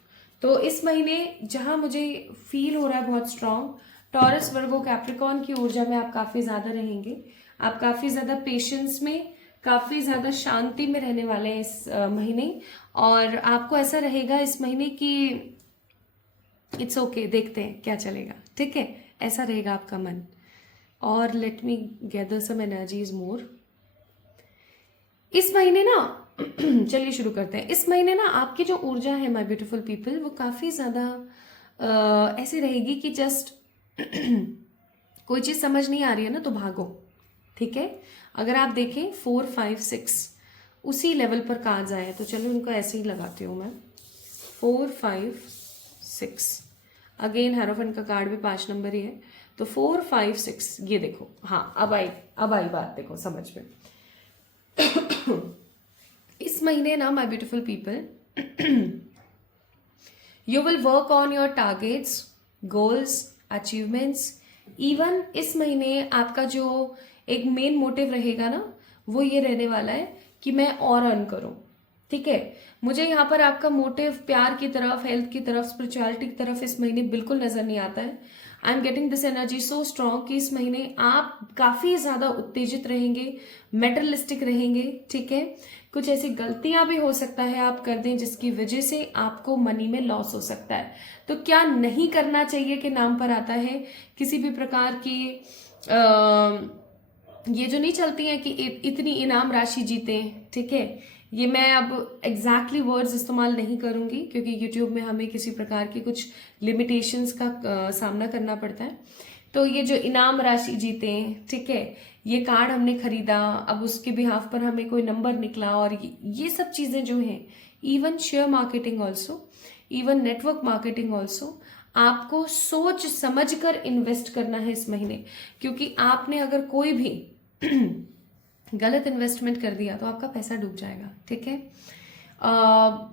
तो इस महीने जहां मुझे फील हो रहा है बहुत स्ट्रांग, टॉरस, वर्गो, कैप्रिकॉर्न की ऊर्जा में आप काफी ज्यादा रहेंगे। आप काफी ज्यादा पेशेंस में, काफी ज्यादा शांति में रहने वाले हैं इस महीने। और आपको ऐसा रहेगा इस महीने की इट्स ओके, देखते हैं क्या चलेगा, ठीक है, ऐसा रहेगा आपका मन। और let me gather some energies more. इस महीने ना चलिए शुरू करते हैं। इस महीने ना आपकी जो ऊर्जा है माय ब्यूटीफुल पीपल, वो काफी ज्यादा ऐसी रहेगी कि जस्ट कोई चीज समझ नहीं आ रही है ना तो भागो, ठीक है। अगर आप देखें 4, 5, 6 उसी लेवल पर कार्ड्स आए हैं, तो चलो उनको ऐसे ही लगाती हूँ मैं। 4, 5, 6 अगेन हेरोफेंट का कार्ड भी 5 नंबर ही है, तो 4, 5, 6 ये देखो। हाँ, अब आई बात देखो समझ में। इस महीने ना my beautiful people, you will work on your targets, goals, achievements. Even इस महीने आपका जो एक मेन मोटिव रहेगा ना, वो ये रहने वाला है कि मैं और अर्न करूं, ठीक है। मुझे यहाँ पर आपका मोटिव प्यार की तरफ, हेल्थ की तरफ, स्पिरिचुअलिटी की तरफ इस महीने बिल्कुल नजर नहीं आता है। आई am getting this energy so strong कि इस महीने आप काफी ज्यादा उत्तेजित रहेंगे, मेटरलिस्टिक रहेंगे, ठीक है। कुछ ऐसी गलतियां भी हो सकता है आप कर दें जिसकी वजह से आपको मनी में लॉस हो सकता है। तो क्या नहीं करना चाहिए के नाम पर आता है किसी भी प्रकार की ये जो नहीं चलती है कि इतनी इनाम राशि जीते, ठीक है। ये मैं अब एग्जैक्टली वर्ड्स इस्तेमाल नहीं करूंगी क्योंकि यूट्यूब में हमें किसी प्रकार की कुछ लिमिटेशंस का सामना करना पड़ता है। तो ये जो इनाम राशि जीते, ठीक है, ये कार्ड हमने खरीदा, अब उसके बिहाफ पर हमें कोई नंबर निकला, और ये सब चीजें जो हैं, even share marketing also, even network marketing also, आपको सोच समझ कर इन्वेस्ट करना है इस महीने। क्योंकि आपने अगर कोई भी गलत इन्वेस्टमेंट कर दिया तो आपका पैसा डूब जाएगा, ठीक है।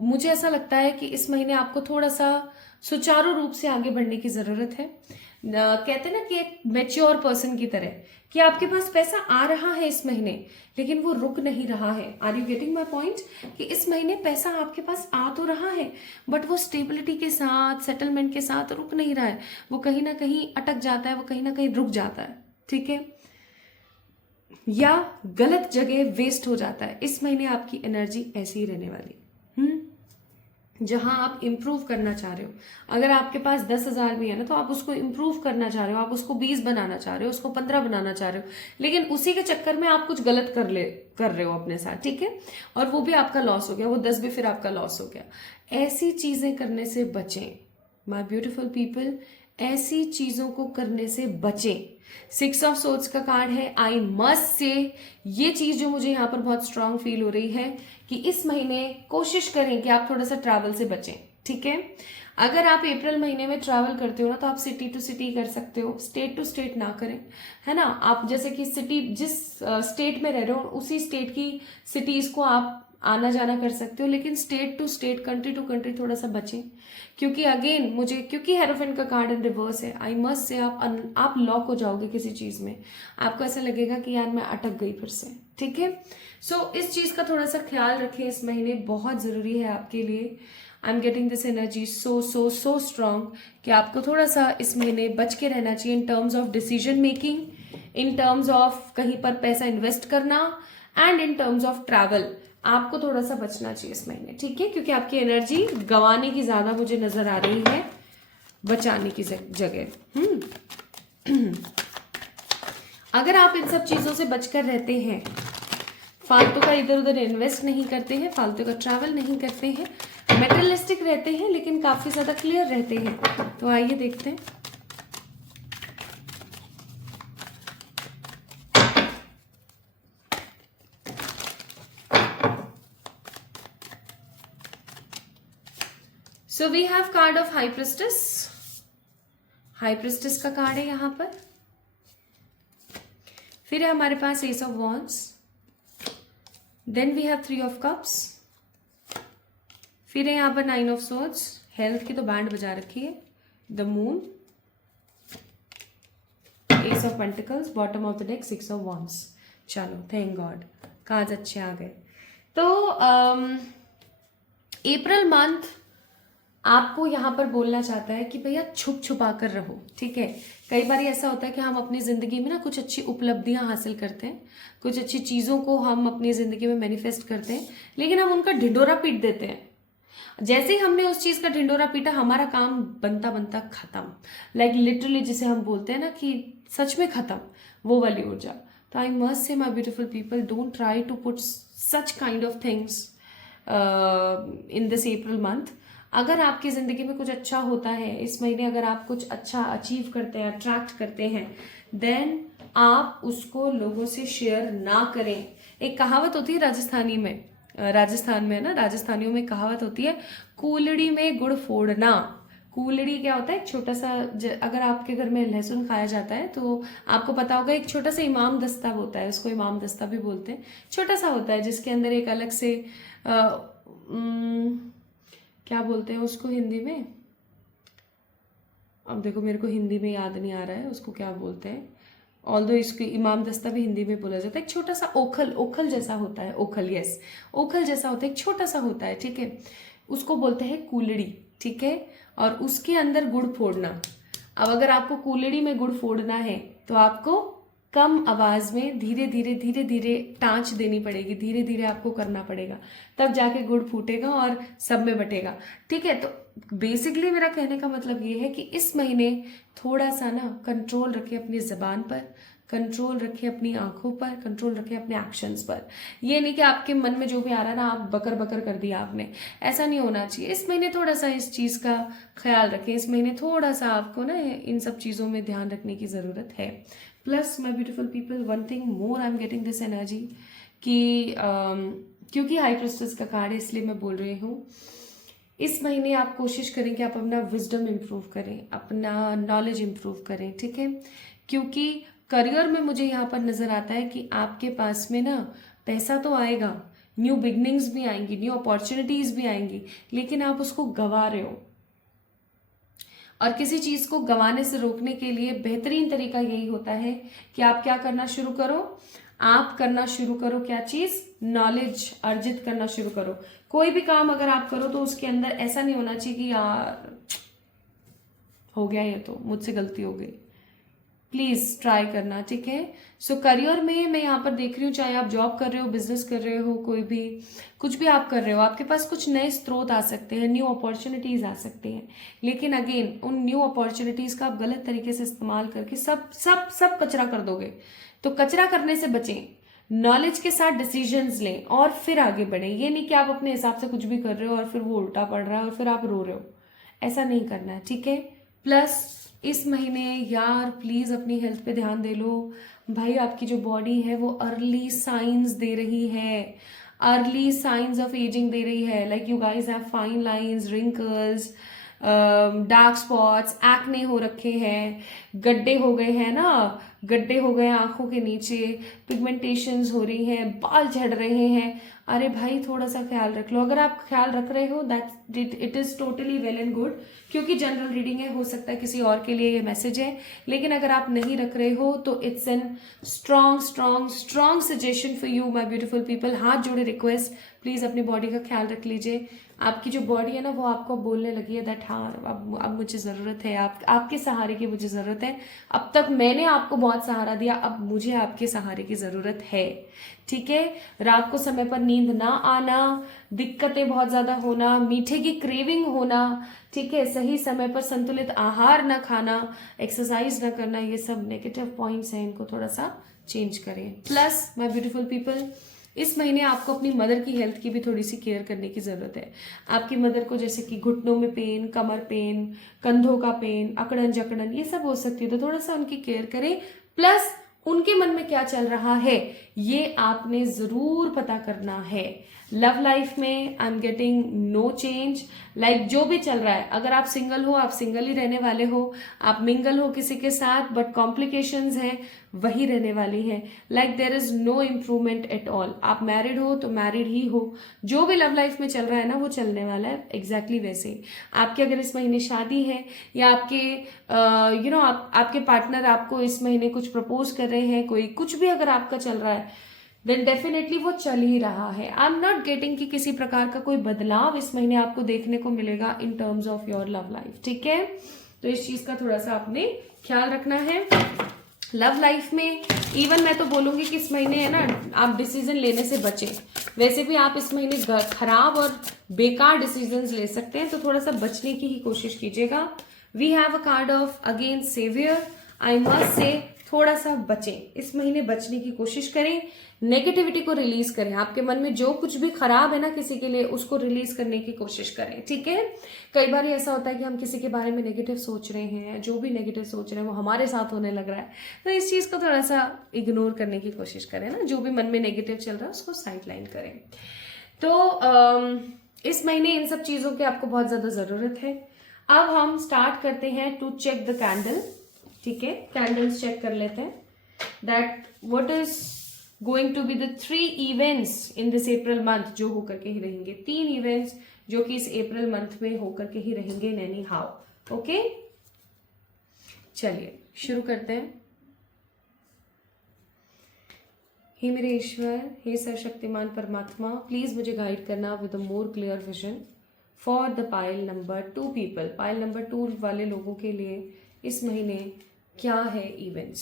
मुझे ऐसा लगता है कि इस महीने आपको थोड़ा सा सुचारू रूप से आगे बढ़ने की जरूरत है। कहते हैं ना कि एक मैच्योर पर्सन की तरह, कि आपके पास पैसा आ रहा है इस महीने लेकिन वो रुक नहीं रहा है। Are you getting my point? कि इस महीने पैसा आपके पास आ तो रहा है बट वो स्टेबिलिटी के साथ, सेटलमेंट के साथ रुक नहीं रहा है, वो कहीं ना कहीं अटक जाता है, वो कहीं ना कहीं रुक जाता है, ठीक है, या गलत जगह वेस्ट हो जाता है। इस महीने आपकी एनर्जी ऐसी ही रहने वाली। जहां आप इंप्रूव करना चाह रहे हो, अगर आपके पास 10,000 भी है ना तो आप उसको इंप्रूव करना चाह रहे हो, आप उसको 20 बनाना चाह रहे हो, उसको 15 बनाना चाह रहे हो, लेकिन उसी के चक्कर में आप कुछ गलत कर रहे हो अपने साथ, ठीक है, और वो भी आपका लॉस हो गया, वो 10 भी फिर आपका लॉस हो गया। ऐसी चीजें करने से बचें माय ब्यूटीफुल पीपल, ऐसी चीजों को करने से बचें। 6 ऑफ सोर्ड्स का कार्ड है। आई मस्ट से ये चीज जो मुझे यहाँ पर बहुत स्ट्रांग फील हो रही है कि इस महीने कोशिश करें कि आप थोड़ा सा ट्रैवल से बचें, ठीक है। अगर आप अप्रैल महीने में ट्रैवल करते हो ना तो आप सिटी टू सिटी कर सकते हो, स्टेट टू स्टेट ना करें, है ना। आप जैसे कि सिटी जिस स्टेट में रह रहे हो उसी स्टेट की सिटीज को आप आना जाना कर सकते हो, लेकिन state to state, country to country थोड़ा सा बचें। क्योंकि अगेन क्योंकि हेरोफेंट का कार्ड इन रिवर्स है, आई मस्ट से आप लॉक हो जाओगे किसी चीज में, आपको ऐसा लगेगा कि यार मैं अटक गई फिर से, ठीक है। सो इस चीज का थोड़ा सा ख्याल रखें, इस महीने बहुत जरूरी है आपके लिए। आई am getting this energy so strong कि आपको थोड़ा सा इस महीने बच के रहना चाहिए in terms of decision making, in terms of कहीं पर पैसा इन्वेस्ट करना, and in terms of travel. आपको थोड़ा सा बचना चाहिए इस महीने, ठीक है, क्योंकि आपकी एनर्जी गंवाने की ज्यादा मुझे नजर आ रही है बचाने की जगह। अगर आप इन सब चीजों से बचकर रहते हैं, फालतू का इधर उधर इन्वेस्ट नहीं करते हैं, फालतू का ट्रैवल नहीं करते हैं, मेटेरियलिस्टिक रहते हैं लेकिन काफी ज्यादा क्लियर रहते हैं, तो आइए देखते हैं। So we have card of high priestess. High priestess का कार्ड है यहां पर। फिर है हमारे पास ace of wands, then we have 3 of cups, फिर है यहां पर 9 ऑफ सोर्ड्स, हेल्थ की तो बैंड बजा रखी है, the moon, S of pentacles, bottom of the deck 6 of wands. चलो थैंक गॉड, कार्ड्स अच्छे आ गए। तो अप्रैल मंथ आपको यहाँ पर बोलना चाहता है कि भैया छुप छुपा कर रहो, ठीक है। कई बार ऐसा होता है कि हम अपनी ज़िंदगी में ना कुछ अच्छी उपलब्धियां हासिल करते हैं, कुछ अच्छी चीज़ों को हम अपनी ज़िंदगी में मैनिफेस्ट करते हैं, लेकिन हम उनका ढिंढोरा पीट देते हैं। जैसे ही हमने उस चीज़ का ढिंढोरा पीटा, हमारा काम बनता बनता खत्म, लाइक लिटरली जिसे हम बोलते हैं ना कि सच में खत्म, वो वाली ऊर्जा। तो I must say my beautiful people, don't try to put such kind of things in this April month. अगर आपकी ज़िंदगी में कुछ अच्छा होता है इस महीने, अगर आप कुछ अच्छा अचीव करते हैं, अट्रैक्ट करते हैं, देन आप उसको लोगों से शेयर ना करें। एक कहावत होती है राजस्थानी में, राजस्थान में है ना, राजस्थानियों में कहावत होती है, कूलड़ी में गुड़ फोड़ना। कूलड़ी क्या होता है? एक छोटा सा, अगर आपके घर में लहसुन खाया जाता है तो आपको पता होगा, एक छोटा सा इमाम दस्ता होता है, उसको इमाम दस्ता भी बोलते हैं। छोटा सा होता है जिसके अंदर एक अलग से क्या बोलते हैं उसको हिंदी में, अब देखो मेरे को हिंदी में याद नहीं आ रहा है उसको क्या बोलते हैं, ऑल्दो इसको इमाम दस्ता भी हिंदी में बोला जाता है। एक छोटा सा ओखल, ओखल जैसा होता है, ओखल, यस, ओखल जैसा होता है, एक छोटा सा होता है, ठीक है, उसको बोलते हैं कूलड़ी, ठीक है। और उसके अंदर गुड़ फोड़ना। अब अगर आपको कूलड़ी में गुड़ फोड़ना है तो आपको कम आवाज में धीरे धीरे धीरे धीरे टाँच देनी पड़ेगी, धीरे धीरे आपको करना पड़ेगा, तब जाके गुड़ फूटेगा और सब में बटेगा, ठीक है। तो बेसिकली मेरा कहने का मतलब ये है कि इस महीने थोड़ा सा ना कंट्रोल रखें अपनी जबान पर, कंट्रोल रखें अपनी आंखों पर, कंट्रोल रखें अपने एक्शंस पर। ये नहीं कि आपके मन में जो भी आ रहा है ना, आप बकर बकर कर दिया आपने, ऐसा नहीं होना चाहिए। इस महीने थोड़ा सा इस चीज़ का ख्याल रखें, इस महीने थोड़ा सा आपको ना इन सब चीज़ों में ध्यान रखने की ज़रूरत है। Plus my beautiful people, one thing more, I am getting this energy कि क्योंकि हाई क्रिस्टल्स का कार्ड है इसलिए मैं बोल रही हूँ, इस महीने आप कोशिश करें कि आप अपना विजडम इम्प्रूव करें, अपना नॉलेज इम्प्रूव करें, ठीक है। क्योंकि करियर में मुझे यहाँ पर नज़र आता है कि आपके पास में ना पैसा तो आएगा, न्यू बिगनिंग्स भी आएंगी, न्यू अपॉर्चुनिटीज़ भी आएंगी, लेकिन आप उसको गंवा रहे हो। और किसी चीज़ को गंवाने से रोकने के लिए बेहतरीन तरीका यही होता है कि आप क्या करना शुरू करो, आप करना शुरू करो क्या चीज़, नॉलेज अर्जित करना शुरू करो। कोई भी काम अगर आप करो तो उसके अंदर ऐसा नहीं होना चाहिए कि यार हो गया ये तो मुझसे गलती हो गई, प्लीज ट्राई करना, ठीक है। सो करियर में मैं यहाँ पर देख रही हूँ, चाहे आप जॉब कर रहे हो, बिजनेस कर रहे हो, कोई भी कुछ भी आप कर रहे हो, आपके पास कुछ नए स्रोत आ सकते हैं, न्यू अपॉर्चुनिटीज आ सकती हैं, लेकिन अगेन उन न्यू अपॉर्चुनिटीज का आप गलत तरीके से इस्तेमाल करके सब सब सब कचरा कर दोगे। तो कचरा करने से बचें, नॉलेज के साथ डिसीजंस लें और फिर आगे बढ़ें। ये नहीं कि आप अपने हिसाब से कुछ भी कर रहे हो और फिर वो उल्टा पड़ रहा है और फिर आप रो रहे हो, ऐसा नहीं करना है, ठीक है। प्लस इस महीने यार प्लीज अपनी हेल्थ पे ध्यान दे लो भाई, आपकी जो बॉडी है वो अर्ली साइंस दे रही है, अर्ली साइंस ऑफ एजिंग दे रही है। Like you guys have fine lines, wrinkles, dark spots, acne हो रखे हैं, गड्ढे हो गए हैं ना, गड्ढे हो गए आंखों के नीचे, पिगमेंटेशंस हो रही हैं, बाल झड़ रहे हैं। अरे भाई थोड़ा सा ख्याल रख लो। अगर आप ख्याल रख रहे हो that it is totally well and good, क्योंकि जनरल रीडिंग है, हो सकता है किसी और के लिए ये मैसेज है, लेकिन अगर आप नहीं रख रहे हो तो it's an strong strong strong suggestion for you my beautiful people. हाथ जोड़े रिक्वेस्ट, प्लीज अपनी बॉडी का ख्याल रख लीजिए। आपकी जो बॉडी है ना वो आपको बोलने लगी है दैट हाँ अब मुझे ज़रूरत है, आपके सहारे की मुझे ज़रूरत है। अब तक मैंने आपको बहुत सहारा दिया, अब मुझे आपके सहारे की ज़रूरत है, ठीक है। रात को समय पर नींद ना आना, दिक्कतें बहुत ज़्यादा होना, मीठे की क्रेविंग होना, ठीक है, सही समय पर संतुलित आहार ना खाना, एक्सरसाइज ना करना, ये सब नेगेटिव पॉइंट्स हैं, इनको थोड़ा सा चेंज करें। प्लस माय ब्यूटीफुल पीपल, इस महीने आपको अपनी मदर की हेल्थ की भी थोड़ी सी केयर करने की ज़रूरत है। आपकी मदर को जैसे कि घुटनों में पेन, कमर पेन, कंधों का पेन, अकड़न जकड़न, ये सब हो सकती है, तो थोड़ा सा उनकी केयर करें। प्लस उनके मन में क्या चल रहा है ये आपने ज़रूर पता करना है। लव लाइफ में I am getting no change, like जो भी चल रहा है, अगर आप सिंगल हो आप सिंगल ही रहने वाले हो, आप मिंगल हो किसी के साथ बट कॉम्प्लिकेशंस हैं वही रहने वाली हैं। Like there is no improvement at all. आप मैरिड हो तो मैरिड ही हो, जो भी लव लाइफ में चल रहा है ना वो चलने वाला है एग्जैक्टली वैसे ही। आपकी अगर इस महीने शादी है या आपके आपके पार्टनर आपको इस महीने कुछ प्रपोज कर रहे हैं, कोई कुछ भी अगर आपका चल रहा है, देन डेफिनेटली वो चल ही रहा है। आई एम नॉट गेटिंग कि किसी प्रकार का कोई बदलाव इस महीने आपको देखने को मिलेगा in terms of your love life, ठीक है। तो इस चीज का थोड़ा सा आपने ख्याल रखना है। लव लाइफ में इवन मैं तो बोलूंगी कि इस महीने है ना, आप डिसीजन लेने से बचें। वैसे भी आप इस महीने खराब और बेकार डिसीजंस ले सकते हैं, तो थोड़ा सा बचने की ही कोशिश कीजिएगा। We have a card of again saviour. I must say थोड़ा सा बचें, इस महीने बचने की कोशिश करें। नेगेटिविटी को रिलीज करें, आपके मन में जो कुछ भी खराब है ना किसी के लिए, उसको रिलीज करने की कोशिश करें, ठीक है। कई बार ऐसा होता है कि हम किसी के बारे में नेगेटिव सोच रहे हैं, जो भी नेगेटिव सोच रहे हैं वो हमारे साथ होने लग रहा है, तो इस चीज को थोड़ा सा इग्नोर करने की कोशिश करें ना। जो भी मन में नेगेटिव चल रहा है उसको साइड लाइन करें। तो इस महीने इन सब चीजों की आपको बहुत ज्यादा जरूरत है। अब हम स्टार्ट करते हैं टू चेक द कैंडल, ठीक है। कैंडल्स चेक कर लेते हैं that what is going to be the 3 events in this April month, जो होकर के ही रहेंगे। 3 इवेंट्स जो कि इस अप्रैल मंथ में होकर के ही रहेंगे इन एनी हाउ, ओके। चलिए शुरू करते हैं। हे मेरे ईश्वर, हे सर्वशक्तिमान परमात्मा, प्लीज मुझे गाइड करना with a more clear vision for the pile number 2 people. Pile number 2 वाले लोगों के लिए इस महीने क्या है इवेंट्स।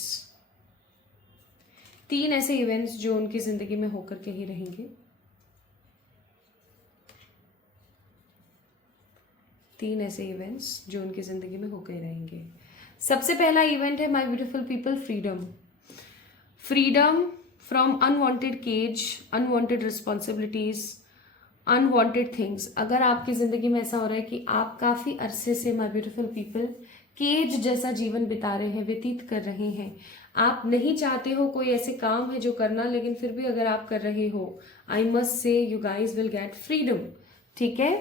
3 ऐसे इवेंट्स जो उनकी जिंदगी में होकर के ही रहेंगे। 3 ऐसे इवेंट्स जो उनकी जिंदगी में होकर ही रहेंगे। सबसे पहला इवेंट है my beautiful people, freedom. Freedom from unwanted cage, unwanted responsibilities, unwanted things. अगर आपकी जिंदगी में ऐसा हो रहा है कि आप काफी अरसे से माय ब्यूटीफुल पीपल केज जैसा जीवन बिता रहे हैं, व्यतीत कर रहे हैं, आप नहीं चाहते हो कोई ऐसे काम है जो करना, लेकिन फिर भी अगर आप कर रहे हो, आई मस्ट से you guys will get freedom, ठीक है।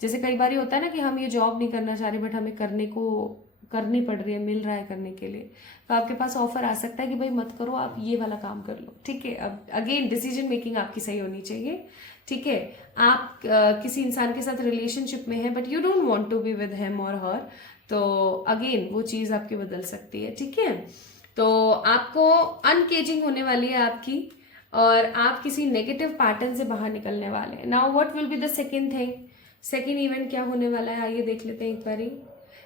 जैसे कई बार होता है ना कि हम ये जॉब नहीं करना चाह रहे बट हमें करनी पड़ रही है, मिल रहा है करने के लिए, तो आपके पास ऑफर आ सकता है कि भाई मत करो, आप ये वाला काम कर लो, ठीक है। अब अगेन डिसीजन मेकिंग आपकी सही होनी चाहिए, ठीक है। आप किसी इंसान के साथ रिलेशनशिप में है but you don't want to be with him और हर, तो अगेन वो चीज आपकी बदल सकती है, ठीक है। तो आपको अनकेजिंग होने वाली है आपकी, और आप किसी नेगेटिव पैटर्न से बाहर निकलने वाले हैं। Now what will be the second thing, second event क्या होने वाला है, आइए देख लेते हैं एक बारी।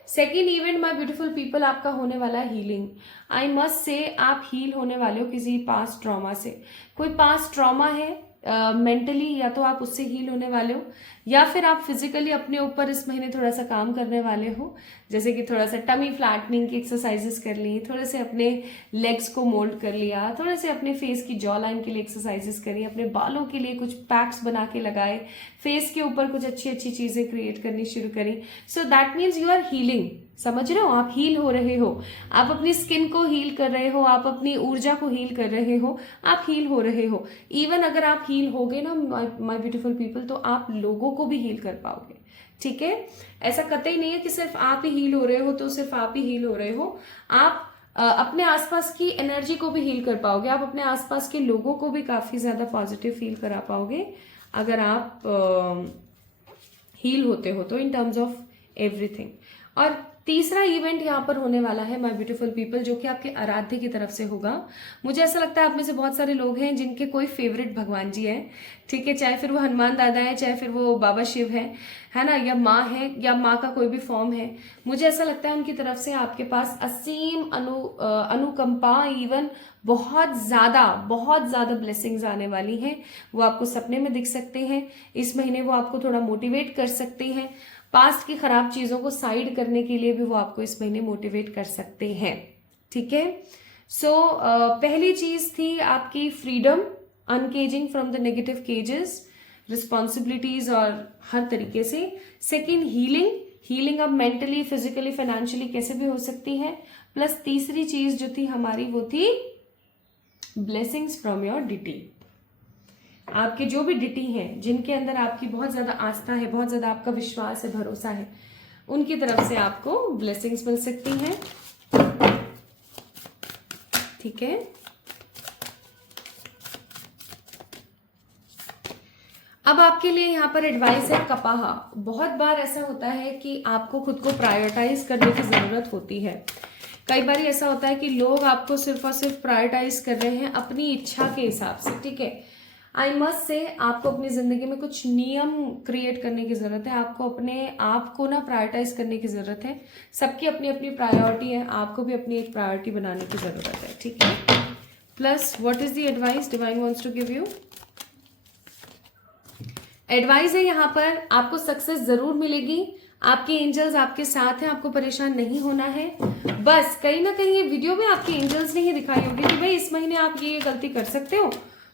Second event my beautiful people आपका होने वाला है हीलिंग। आई मस्ट से आप हील होने वाले हो किसी पास्ट ट्रॉमा से। कोई पास्ट ट्रॉमा है मेंटली, या तो आप उससे हील होने वाले हो, या फिर आप फिजिकली अपने ऊपर इस महीने थोड़ा सा काम करने वाले हो। जैसे कि थोड़ा सा टमी फ्लैटनिंग की एक्सरसाइजेस कर ली, थोड़े से अपने लेग्स को मोल्ड कर लिया, थोड़े से अपने फेस की जॉ लाइन के लिए एक्सरसाइजेस करी, अपने बालों के लिए कुछ पैक्स बना के लगाए, फेस के ऊपर कुछ अच्छी अच्छी चीजें क्रिएट करनी शुरू करी। So that means you are healing, समझ रहे हो, आप हील हो रहे हो, आप अपनी स्किन को हील कर रहे हो, आप अपनी ऊर्जा को हील कर रहे हो, आप हील हो रहे हो। इवन अगर आप हील हो गए ना माय ब्यूटीफुल पीपल, तो आप लोगों को भी हील कर पाओगे, ठीक है। ऐसा कतई नहीं है कि सिर्फ आप ही हील हो रहे हो तो सिर्फ आप ही हील हो रहे हो, आप अपने आसपास की एनर्जी को भी हील कर पाओगे, आप अपने आसपास के लोगों को भी काफी ज्यादा पॉजिटिव फील करा पाओगे अगर आप हील होते हो तो, इन टर्म्स ऑफ एवरीथिंग। और तीसरा इवेंट यहाँ पर होने वाला है माय ब्यूटीफुल पीपल, जो कि आपके आराध्य की तरफ से होगा। मुझे ऐसा लगता है आप में से बहुत सारे लोग हैं जिनके कोई फेवरेट भगवान जी हैं, ठीक है, चाहे फिर वो हनुमान दादा है, चाहे फिर वो बाबा शिव है ना, या माँ है, या माँ का कोई भी फॉर्म है। मुझे ऐसा लगता है उनकी तरफ से आपके पास असीम अनुकंपा, इवन बहुत ज्यादा ब्लेसिंग्स आने वाली हैं। वो आपको सपने में दिख सकते हैं इस महीने, वो आपको थोड़ा मोटिवेट कर सकते हैं, पास्ट की खराब चीजों को साइड करने के लिए भी वो आपको इस महीने मोटिवेट कर सकते हैं, ठीक है। सो पहली चीज थी आपकी freedom, uncaging from the negative cages, responsibilities और हर तरीके से। सेकेंड हीलिंग अब मेंटली, फिजिकली, फाइनेंशियली कैसे भी हो सकती है। प्लस तीसरी चीज जो थी हमारी वो थी ब्लेसिंग्स फ्रॉम योर डिटी। आपके जो भी डिटी हैं, जिनके अंदर आपकी बहुत ज्यादा आस्था है, बहुत ज्यादा आपका विश्वास है, भरोसा है, उनकी तरफ से आपको ब्लेसिंग्स मिल सकती हैं, ठीक है। अब आपके लिए यहाँ पर एडवाइस है कपाहा। बहुत बार ऐसा होता है कि आपको खुद को प्रायोरिटाइज करने की जरूरत होती है, कई बार ऐसा होता है कि लोग आपको सिर्फ और सिर्फ प्रायोरिटाइज कर रहे हैं अपनी इच्छा के हिसाब से, ठीक है। आई मस्ट से आपको अपनी जिंदगी में कुछ नियम क्रिएट करने की जरूरत है, आपको अपने आप को ना प्रायोरिटाइज करने की जरूरत है। सबकी अपनी अपनी प्रायोरिटी है, आपको भी अपनी एक प्रायोरिटी बनाने की जरूरत है, ठीक है। Plus what is the advice divine wants to give you? Advice है यहाँ पर, आपको सक्सेस जरूर मिलेगी, आपके एंजल्स आपके साथ हैं, आपको परेशान नहीं होना है। बस कहीं ना कहीं ये वीडियो में आपके एंजल्स ने ही दिखाई होगी कि भाई इस महीने आप ये गलती कर सकते हो,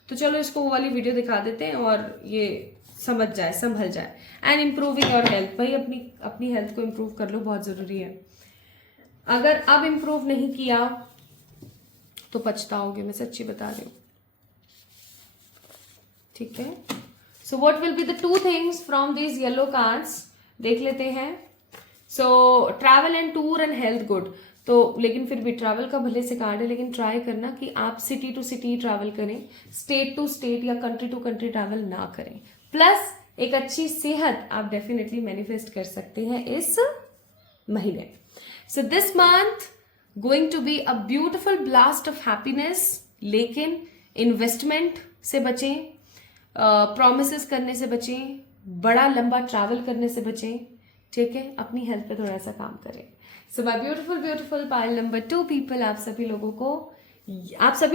तो चलो इसको वो वाली वीडियो दिखा देते हैं और ये समझ जाए, संभल जाए। एंड इम्प्रूविंग योर हेल्थ, भाई अपनी हेल्थ को इम्प्रूव कर लो, बहुत जरूरी है। अगर अब इम्प्रूव नहीं किया तो पछताओगे, मैं सच्ची बता रही हूँ, ठीक है। So what will be the 2 things from these yellow cards, देख लेते हैं। So travel and tour and health good, तो लेकिन फिर भी ट्रैवल का भले से कार्ड है, लेकिन ट्राई करना कि आप सिटी टू सिटी ट्रैवल करें, स्टेट टू स्टेट या कंट्री टू कंट्री ट्रैवल ना करें। प्लस एक अच्छी सेहत आप डेफिनेटली मैनिफेस्ट कर सकते हैं इस महीने। So this month going to be a beautiful blast of happiness, लेकिन इन्वेस्टमेंट से बचें, प्रॉमिसेस करने से बचें, बड़ा लंबा ट्रैवल करने से बचें, ठीक है। अपनी हेल्थ पे थोड़ा सा काम करें। So my beautiful beautiful people number 2 people, आप सभी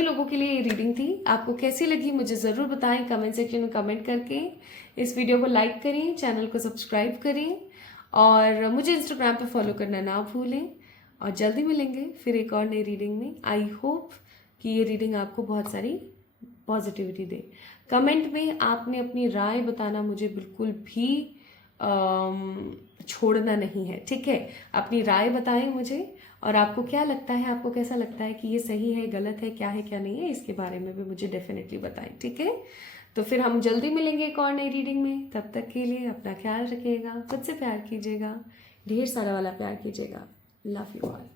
लोगों के लिए ये रीडिंग थी। आपको कैसी लगी मुझे ज़रूर बताएं कमेंट सेक्शन में कमेंट करके। इस वीडियो को लाइक करें, चैनल को सब्सक्राइब करें और मुझे इंस्टाग्राम पे फॉलो करना ना भूलें। और जल्दी मिलेंगे फिर एक और नई रीडिंग में। आई होप कि ये रीडिंग आपको बहुत सारी पॉजिटिविटी दे। कमेंट में आपने अपनी राय बताना मुझे बिल्कुल भी छोड़ना नहीं है, ठीक है। अपनी राय बताएं मुझे, और आपको क्या लगता है, आपको कैसा लगता है कि ये सही है, गलत है, क्या नहीं है, इसके बारे में भी मुझे डेफिनेटली बताएं, ठीक है। तो फिर हम जल्दी मिलेंगे एक और नई रीडिंग में। तब तक के लिए अपना ख्याल रखिएगा, खुद से प्यार कीजिएगा, ढेर सारा वाला प्यार कीजिएगा। Love you all.